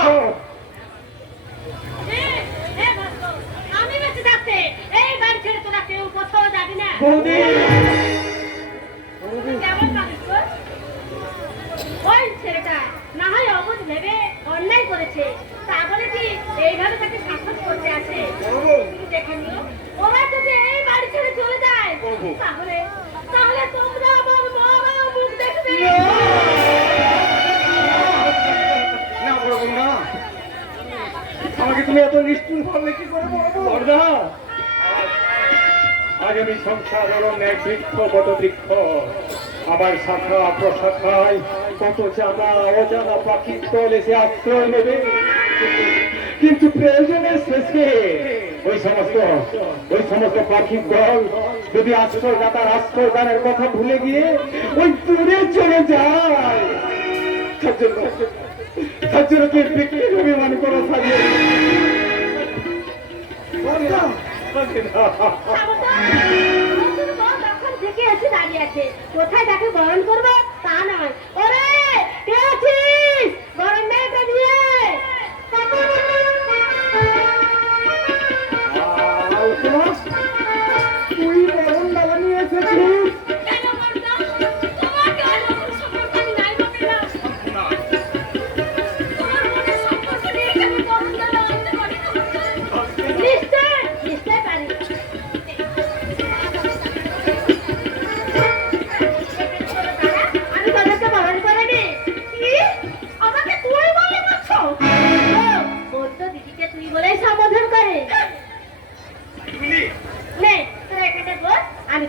আমি বেঁচে থাকতে এই বাড়ি ছেড়ে তোরা কেউ কোথাও যাবি না। বৌদি কেমন মানুষ গো? ওই ছেলেটা না হয় অবুঝ ভেবে অন্যায় করেছে, তা বলে কি এইভাবে তাকে শাসন করতে আছে? তুমি দেখে নিও, ওরা যদি এই বাড়ি ছেড়ে চলে যায় তাহলে তোমরা আমার মরা মুখ দেখবে। না বলবো না, আমাকে তুমি এত নিষ্ঠুর ভাবে কি করে বলবো? আজ আমি সংসার হল এক বৃক্ষ বট বৃক্ষ, আবার শাখা প্রশাখায় কত জানা অজানা পাখির দল এসে আশ্রয় নেবে, কিন্তু প্রয়োজনের শেষে ওই সমস্ত পাখির দল যদি আশ্রয় দানের কথা ভুলে গিয়ে ওই দূরে চলে যায়, তার জন্য কি বিক্রির অভিমান করা থাকে? কোথায় তাকে বরণ করবো তা নয়। ওরে কে আছিস? বরণ মেয়েটা দিয়ে তুই বরণ ডালা নিয়ে এসেছিস? কেন বলতো? তোমাকে সম্পর্ক আমি নাই বললাম। তোমার মনে সম্পর্ক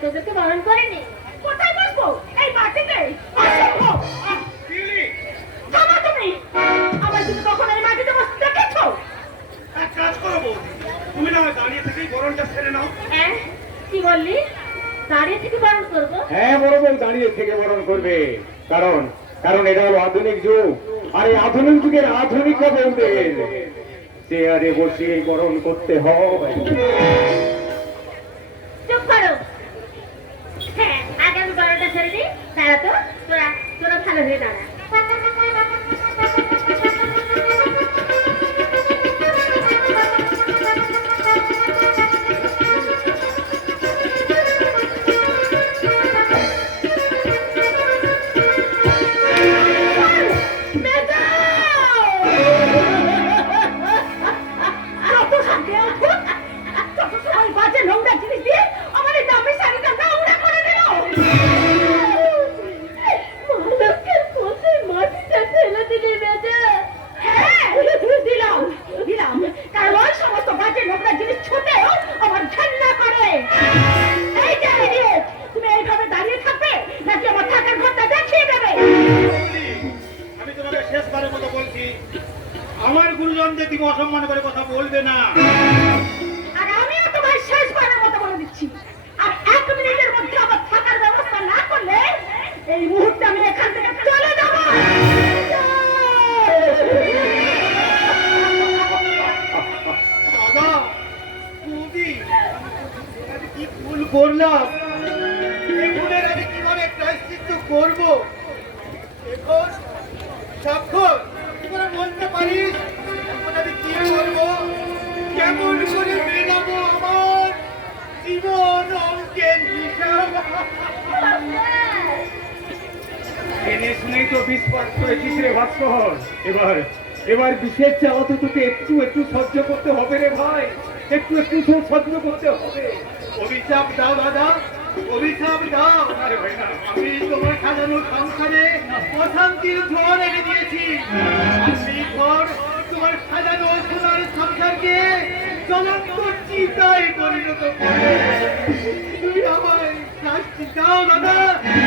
তোদেরকে বারণ করেনি? কোথায় বসবো? এই মাটিতে? অসম্ভব! দিলি থামো তুমি! আমার যদি কখনো এই মাটিতে বসতে দেখেছো? এক কাজ করো বৌদি, তুমি না হয় দাঁড়িয়ে থেকেই বরণটা সেরে নাও। কি বললি? দাঁড়িয়ে থেকে বারণ করবো? হ্যাঁ বড় বউ দাঁড়িয়ে থেকে বরণ করবে, কারণ কারণ এটা হলো আধুনিক যুগ, আর এই আধুনিক যুগের আধুনিক বউদের চেয়ারে বসে বরণ করতে হয়। চুপ করো! হ্যাঁ, আগে আমি বারণটা ছেড়ে দিই। দাঁড়া তো, তোরা তোরা ভালো হয়ে দাঁড়া। বৌদি, আমি তোমাকে শেষবারের মতো বলছি, আমার গুরুজনদের তুমি অসম্মান করে কথা বলবে না। আর আমিও তোমার শেষবারের মতো বলে দিচ্ছি, আর 1 মিনিটের মধ্যে আমার থাকার ব্যবস্থা না করলে এই মুহূর্তে আমি এখান থেকে চলে যাব। দাদা, বৌদি, আমি কি ভুল করলাম? এই ভুলের আমি কিভাবে প্রায়শ্চিত্ত করব? এখন সাক্ষর তোরা বলতে পারিস এখন আমি কি করব? কেমন করে মেলাবো আমার জীবন অঙ্কের হিসাব? জেনে শুনেই তো বিশ্বাস করেছিস রে ভাস্কর। এবার এবার বিশেষ চাওয়া তো তোকে একটু একটু সহ্য করতে হবে রে ভাই, একটু একটু সহ্য করতে হবে। অভিশাপ দাও দাদা, অভিশাপ দাও। আরে ভাই না, আমি তোমার সাজানো সংসারে অশান্তির ঝড় এনে দিয়েছি। আর সেই ঝড় তোমার সাজানো সোনার সংসারকে জ্বলন্ত চিতায় পরিণত করে। তুই আমায় শাস্তি দাও দাদা,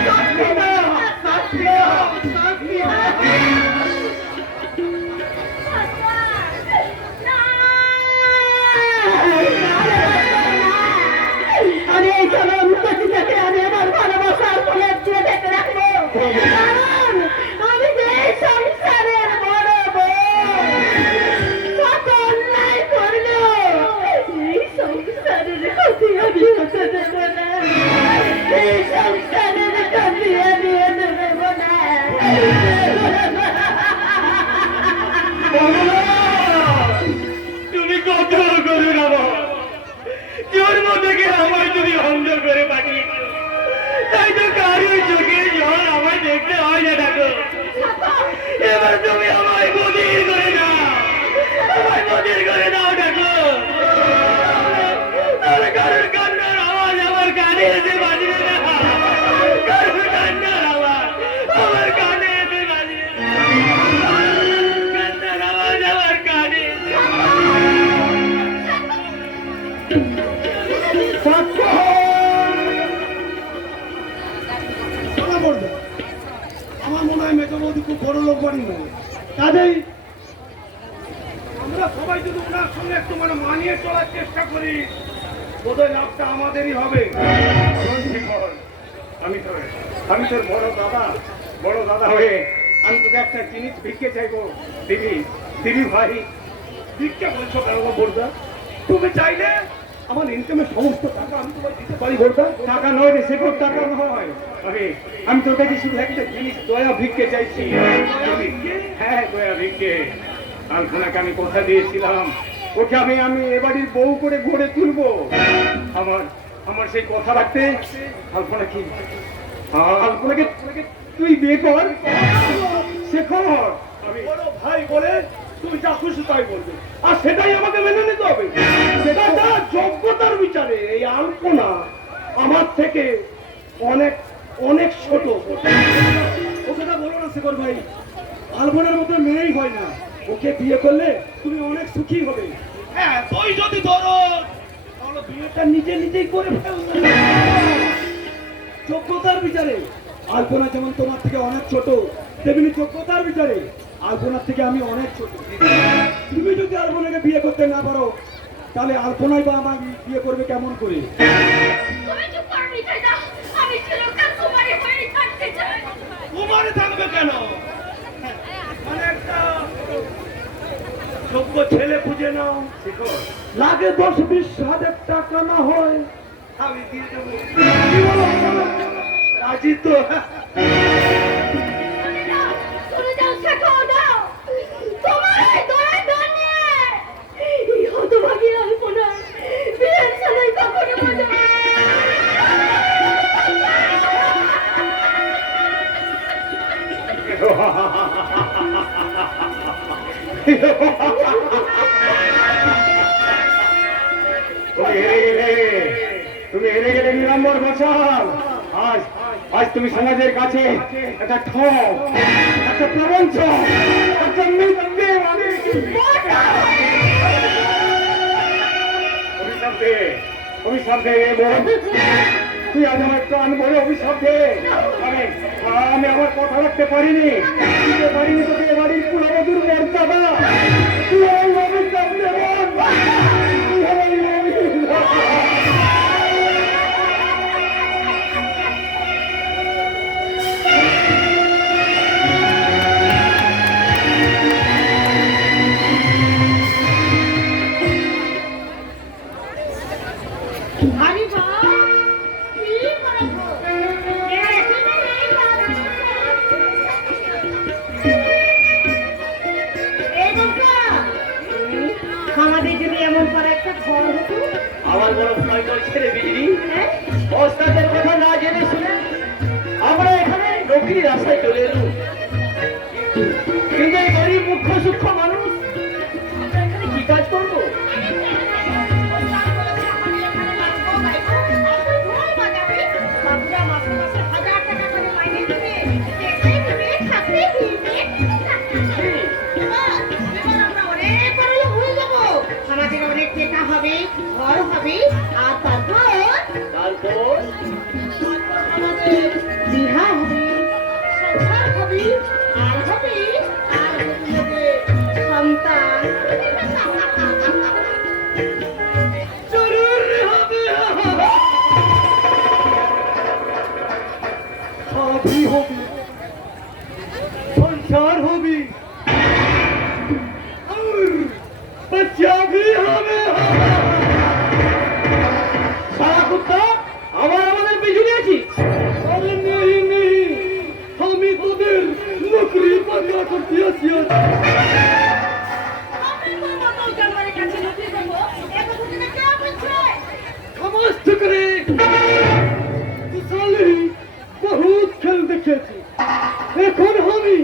শাস্তি দাও, শাস্তি দাও, শাস্তি দাও। আমি এই চরম সতীটাকে আমি আমার ভালোবাসার ফুলের দিয়ে ঢেকে রাখবো, কারণ আমি যে এই সংসারের বড় বউ। কত অন্যায় করলো, এই সংসারের ক্ষতি আমি হতে দেব না, এই সংসারের ক্ষতি আমি হতে দেব না। তুমি কত করো না জন্ম থেকে আমার যদি অন্ধ করে পাঠিয়ে তাই তো কারো চোখে জল আমায় দেখতে হয় না দেখো। এবার তুমি আমায় বদির করে দাও, আমায় বদির করে দাও দেখো। তাহলে কারোর কান্নার আওয়াজ আমার কানে এসে বাজবে না, কারোর কান্নার আওয়াজ আমার কানে এসে বাজবে না, কান্নার আওয়াজ আমার কানে এসে আমার মনে হয় মেজো বৌদি খুব বড় লোক বাড়ি নয়, কাজেই আমরা সবাই যদি ওনার সঙ্গে একটু মানিয়ে চলার চেষ্টা করি, বোধহয় লাভটা আমাদেরই হবে। আমি তোর বড় দাদা হয়ে আমি তোকে একটা জিনিস ভিক্ষে চাইবো, দিদি দিদি ভাই। ভিক্ষা বলছো কেন গো বড়দা? তুমি চাইলে আমার ইনকামের সমস্ত টাকা আমি তোমায় দিতে পারি বড়দা। টাকা নয় রে, সেগুলো টাকা নয়। আমি তোর কাছে শুধু একটা জিনিস দয়া ভিক্ষে চাইছি। হ্যাঁ দয়া ভিক্ষে। আলপনাকে আমি কথা দিয়েছিলাম, ওকে আমি এবাড়ির বউ করে ঘরে তুলবো। আমার সেই কথা রাখতে আলপনা কি আলপনাকে তুই বিয়ে কর, সে কর। আমি বড় ভাই বলে তুমি যা খুশি তাই বলবে, আর সেটাই আমাকে মেনে নিতে হবে। সেটা তার যোগ্যতার বিচারে এই আলপনা আমার থেকে অনেক অনেক ছোট। ওকে না বলো না শেখর ভাই, আলপনার মতো মেয়েই হয় না, ওকে বিয়ে করলে তুমি অনেক সুখী হবে। হ্যাঁ তুই যদি ধরো তাহলে বিয়েটা নিজেই করে ফেলবে। যোগ্যতার বিচারে আলপনা যেমন তোমার থেকে অনেক ছোট, তেমনি যোগ্যতার বিচারে আলপনার থেকে আমি অনেক ছোট। তুমি যদি আলপনাকে বিয়ে করতে না পারো, তাহলে আলপনাই বা আমার বিয়ে করবে কেমন করে? তুমি চুপ করো নিতাই দা, আমি চিরকাল কুমারী হয়ে থাকতে চাই। কুমারী থাকবে কেন? মানে একটা যোগ্য ছেলে খুঁজে নাও, লাগে 10-20 হাজার টাকা না হয় আমি দিয়ে দেবো। কি বলো? রাজি তো? শুনে যাও, শুনে যাও, শেখাও দাও। তোমার এই দয়া দানে এই হতভাগী আলপনা বিয়ের সাথে কখনো বাজে না। তুমি হেরে গেলে নিলাম্বর বছর। আজ আজ তুমি সমাজের কাছে একটা ঠক, একটা প্রবঞ্চ, একটা মিথ্যে অভিশাপ দে বোন। তুই আজ আমার প্রাণ বলে অভিশাপ দে। আমি আমার কথা রাখতে পারিনি, দিতে পারিনি তোকে এ বাড়ির কুলবধূর মর্যাদা। তুই এই অভিশাপ দে বোন। তুই এই অভিশাপ। আরে বাহ, কি করেছো? এবারে তুমি এই বাবা। আমাদের যদি এমন করে একটা ঘর হতো। আমার বড় ভয় করছে রে বিজলি। হ্যাঁ? ওস্তাদের কথা না জেনে শুনে আমরা এখানে নকরি রাস্তায় চলে এলুম, কিন্তু এই গরিব মুখ্য সূক্ষ্ম মানুষ আমরা এখানে কি কাজ করবো? আমাদের অনেক টাকা হবে, ঘর হবে, আর তারপর আমাদের বিহা হবে, সংসার হবে, আর হবে সন্তান। জরুর হবে, সবই হবে, সংসার হবে, और बच्चा भी হবে। সারা কুত্তা আবার আমাদের পিছনে আছিস? আরে নেই নেই, আমি তোদের নকরি পাকা করতে আসিয়াছি। समस्त करे तू साले बहुत खेल देखेছি, এখন আমি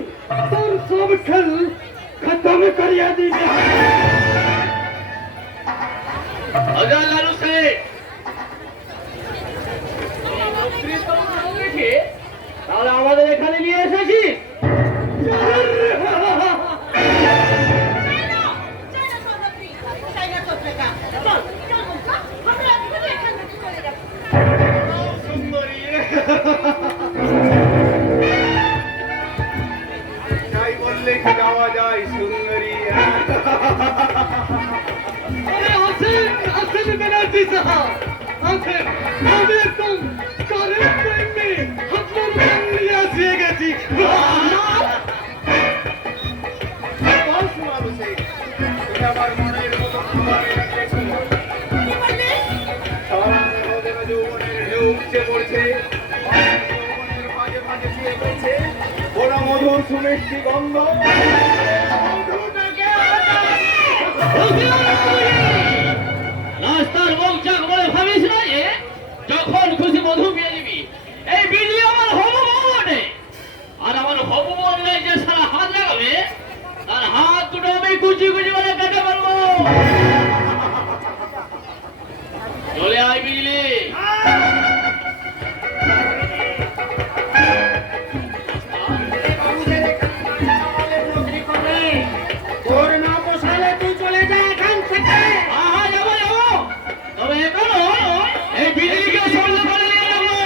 তোর সব খেল খতম করিয়া দিবে। আজা লালু সে তাহলে আমাদের এখানে নিয়ে এসেছিস? যাই বললে কি যাওয়া যায় সুন্দরী। अरे हसन हसन बनाती साहब, हसन আমি একদম কারেন্ট টাইমে আপনার বাংলিয়া দিয়ে গেছি। বস মানুষে তুমি আমার মনের মতো তোমার কাছে সারাঙ্গের মধ্যে যৌবনের ঢেউ উঠে পড়ছে, যৌবনের ভাঁজে ভাঁজে ছুঁয়ে পড়ছে ওরা মধুর সুমিষ্টি গন্ধ। রাস্তার মৌচাক বলে ভাবিস না যে যখন খুশি মধু পেয়ে দিবি। এই বিলি আমার হবু বউ বটে, আর আমার হবু বউ যে সারা হাত লাগাবে তার হাত দুটো আমি কুচি কুচি করে কেটে পারবো। চলে আয় বিজলি। তোর না পোষালে তুই চলে যা এখান থেকে। আহা যাবো যাবো, তবে এখনো এই বিজলিকে সঙ্গে করে নিয়ে যাবো।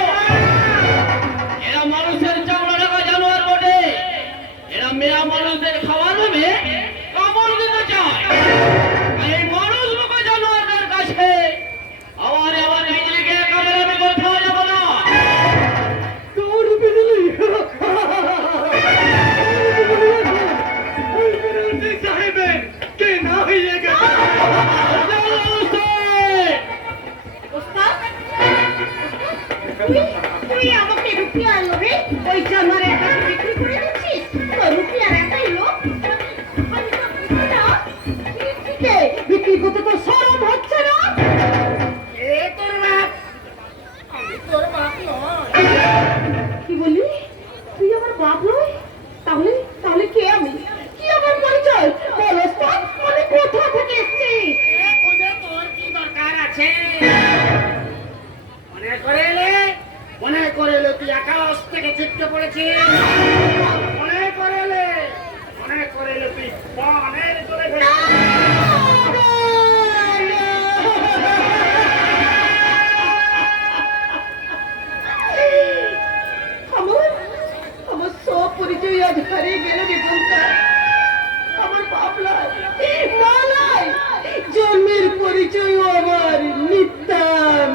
পরিচয় আমার মিথ্যা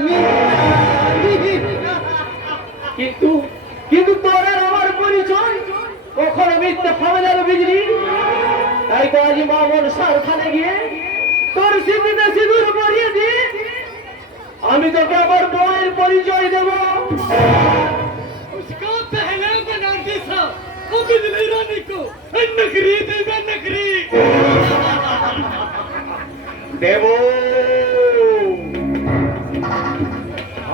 মিথ্যা কিন্তু কিন্তু তোর আর আমার পরিচয় কখনো মিথ্যা হবে না রে বিজলি। তাই তো আজ মামন সারখানে গিয়ে তোর স্মৃতিতে সিঁদুর পরিয়ে দিয়ে আমি তোকে আমার বউয়ের পরিচয় দেব। उसको पहले बनाती था वो बिजली रानी को नगरी देगा नगरी দেব।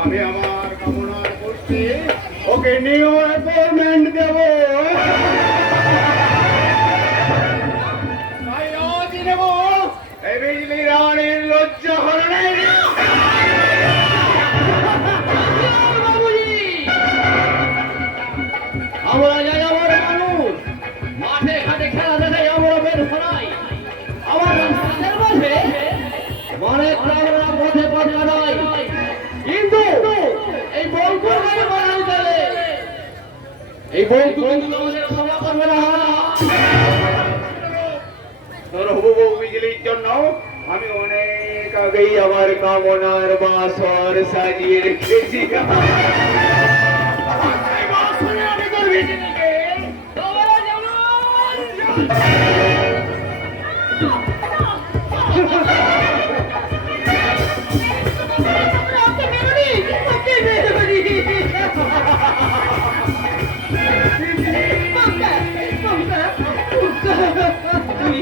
আমি আমার কামনার করতে ওকে নিউ অ্যাপয়েন্টমেন্ট দেব। তাই আজই নেব। এই বিজলি রানীর লজ্জা হলো না। আমরা যাই আমার মানুষ মাঠে ঘাটে খেলা দেখাই আমরা বের ফলাই আমার রাস্তাদের মাঝে অনেক আমরা পথে পথ কাটাই কিন্তু এই বউকুর গায়ে বানাই চলে এই বউকু কিন্তু আমাদের ক্ষমা করবে না। তোর হবু বউ বিজলির জন্য আমি অনেক আগেই আমার কামনার বাসর সাজিয়ে রেখেছি। এই বাসরে আমি তোর বিজলিকে ওকে মেরুনি, ওকে মেরুনি। মমতা, মমতা, তুই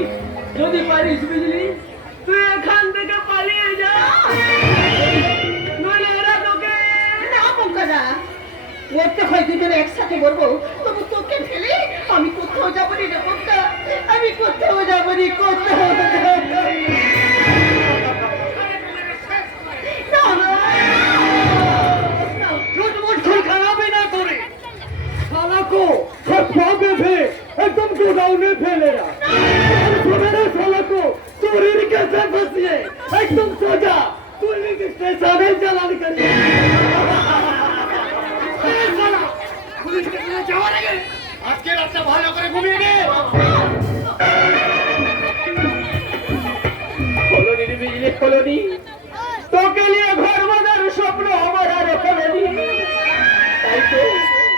যদি পারিস বিজলি তুই এখান থেকে পালিয়ে যা নইলে এরা তোকে না মমতা না। মরতে হয় দুজনে একসাথে মরবো, তবু তোকে ফেলে আমি কোথাও যাবো নি রে মমতা। আমি কোথাও যাবো নি, কোথাও যাবো নি। না, না, না। झूठ छुल खराबी ना करे साला को सब भागे थे एकदम गोडाउन में फैलेगा और तुम्हारे साला को चोरी कैसे फंसिए एकदम सोचा पुलिस स्टेशन में चालान करिए পুলিশ স্টেশনে যাওয়ার আগে আজকে রাতটা ভালো করে ঘুমিয়ে নে। কলোনি রে বিজলি কলোনি তোকে নিয়ে ঘর বাঁধার স্বপ্ন আমার আর কলোনি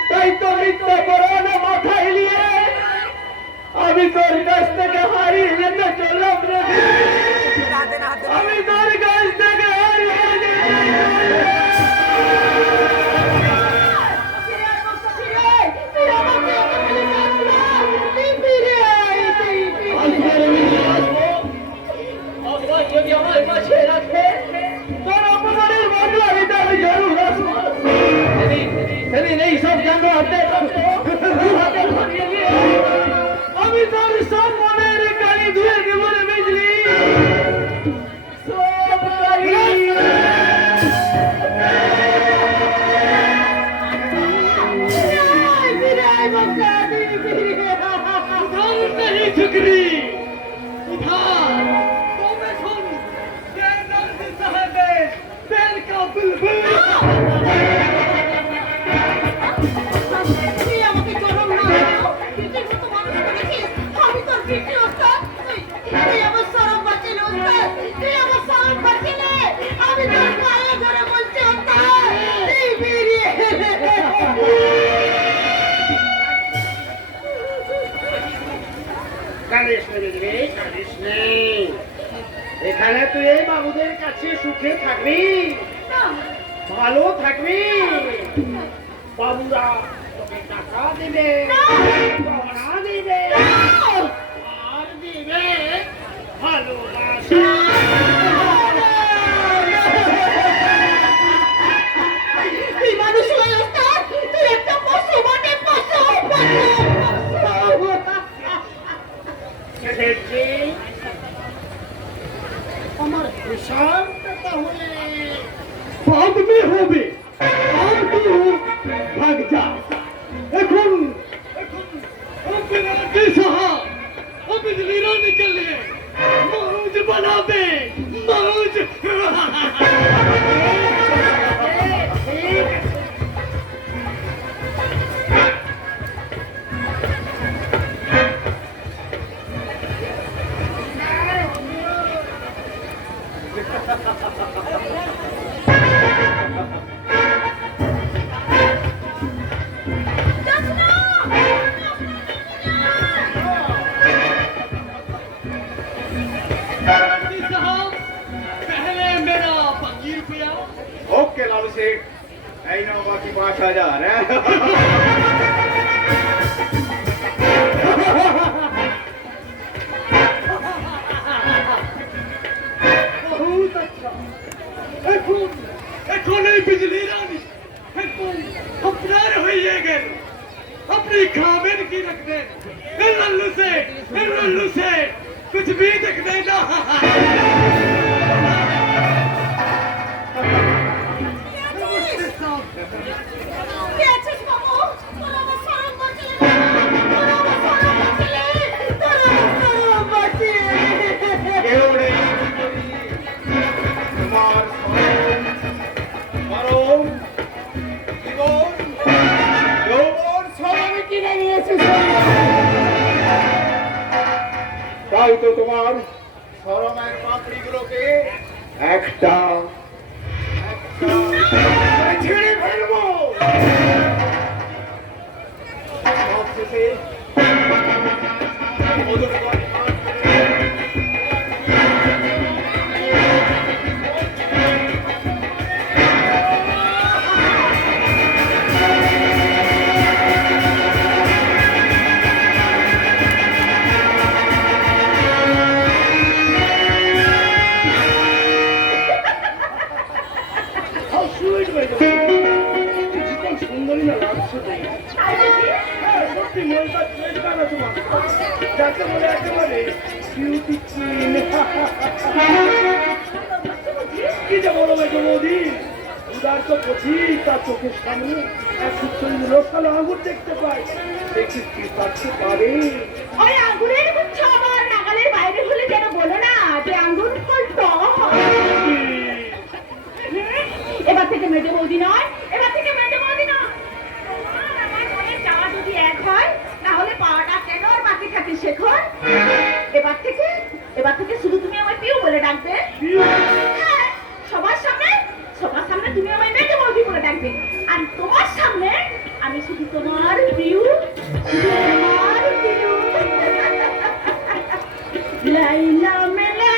তাই তো মিথ্যা করোনা মাথায় নিয়ে আমি তোর কাছ থেকে হারিয়ে যেতে চললাম রে আমি তোর কাছ থেকে হারিয়ে যেতে যদি আমার কাছে রাখে তোর অপমানের বদলা নিতে আমি জরুর আসবো সেদিন এই সব জানো হাতে ধরিয়ে নিয়ে আমি তোর সব মনের কালি ধুয়ে দেবো রে বিজলি সব কালি उधर नहीं झुकरी उधर तो मैं सुन तेरे दर्द साहब तेल का बुलबुल তুই আমাকে গরম না দাও। তুই তো মানুষ করেছিস, আমি তোর পিঠে ওস্তাদ। তুই আমার সরম বাঁচিলে ওস্তাদ, তুই আমার সরম বাঁচিলে। আমি তোর পায়ে ধরে বলছি ওস্তাদ, তুই বেরিয়ে কাঁদিস নে বিজলি, কাঁদিস নে। এখানে তুই এই বাবুদের কাছে সুখে থাকবি, ভালো থাকবি। বাবুরা তোকে টাকা দিবে, গহনা দিবে, আর দিবে ভালোবাসা। তুই মানুষ নয় ওস্তাদ, তুই একটা পশু বটে, পশু, পশু। শেঠজি, আমার হিসাব তাহলে बाद में होबे আর কি হোক ভাগ যা এখন बिना के सहा वो बिजली रो निकल लिए मौज बना दे मौज मुफ्ती साहब पहले मेरा 5 रुपया ओके लालू सेठ आई ना बाकी 5,000 है बहुत अच्छा এখন এই বিজলি রানী এখন আপনার হয়ে গেল আপনি খাবেন কি রাখবেন এই লল্লু से कुछ भी देख देना কে আছিস বাবু? তোরা আমার সরম বাঁচিয়ে দে। তোরা আমার সরম বাঁচিয়ে দে। তোরা আমার সরম বাঁচিয়ে দে। কেউ নেই তোমার মরম জীবন যৌবন সব আমি কিনে নিয়েছি তাই তো তোমার সরমের পাপড়িগুলোকে একটা করে ছিঁড়ে ফেলবো সবশেষে ওদের গলায় হাত ধরে How sweet, my God. জীবন সুন্দরী না লাগছে তো। তাই নাকি? হ্যাঁ, সত্যি মনটা চুয়েটা না তোমার। যাকে বলে একেবারে beauty queen। কি যে বলো মেজো বৌদি, উদার তো পথিক, তার চোখের সামনে এক সুন্দর রসালো আঙুর দেখতে পাই। দেখি কি পারতে পারে। ওই আঙ্গুরের গুচ্ছ আমার নাগালের বাইরে হলে যেন বলো না যে আঙ্গুর ফল টক হয়। এবার থেকে মেজে বৌদি নয়, এবার থেকে মেজে বৌদি নয়। তোমার আমার মনের চাওয়া যদি এক হয় তাহলে পাওয়াটা কেন আর বাকি থাকে শেখর? এবার থেকে শুধু তুমি আমায় পিউ বলে ডাকবে। হ্যাঁ, সবার সামনে তুমি আমায় মেজে বৌদি বলে ডাকবে। আর তোমার সামনে আমি শুধু তোমার পিউ, তোমার পিউ। লাইলা মেলা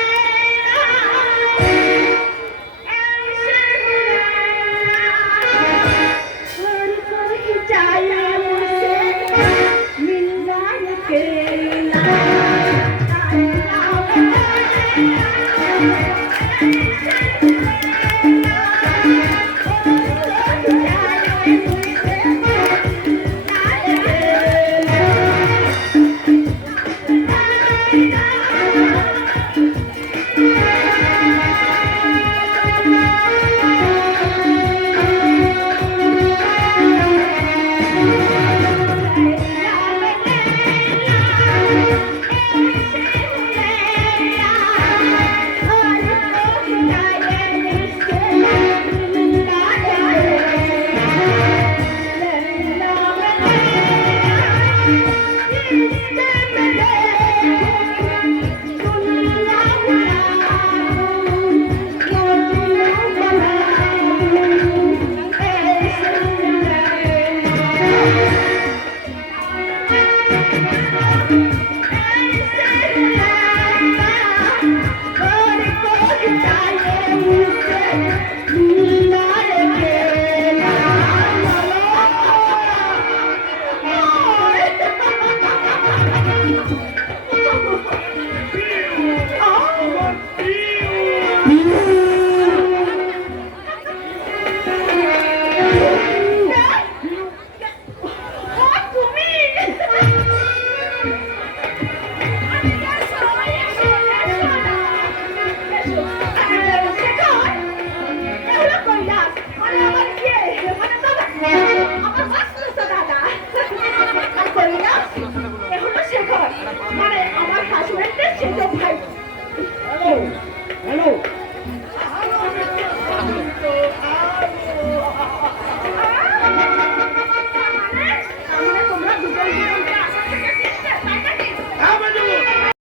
হ্যালো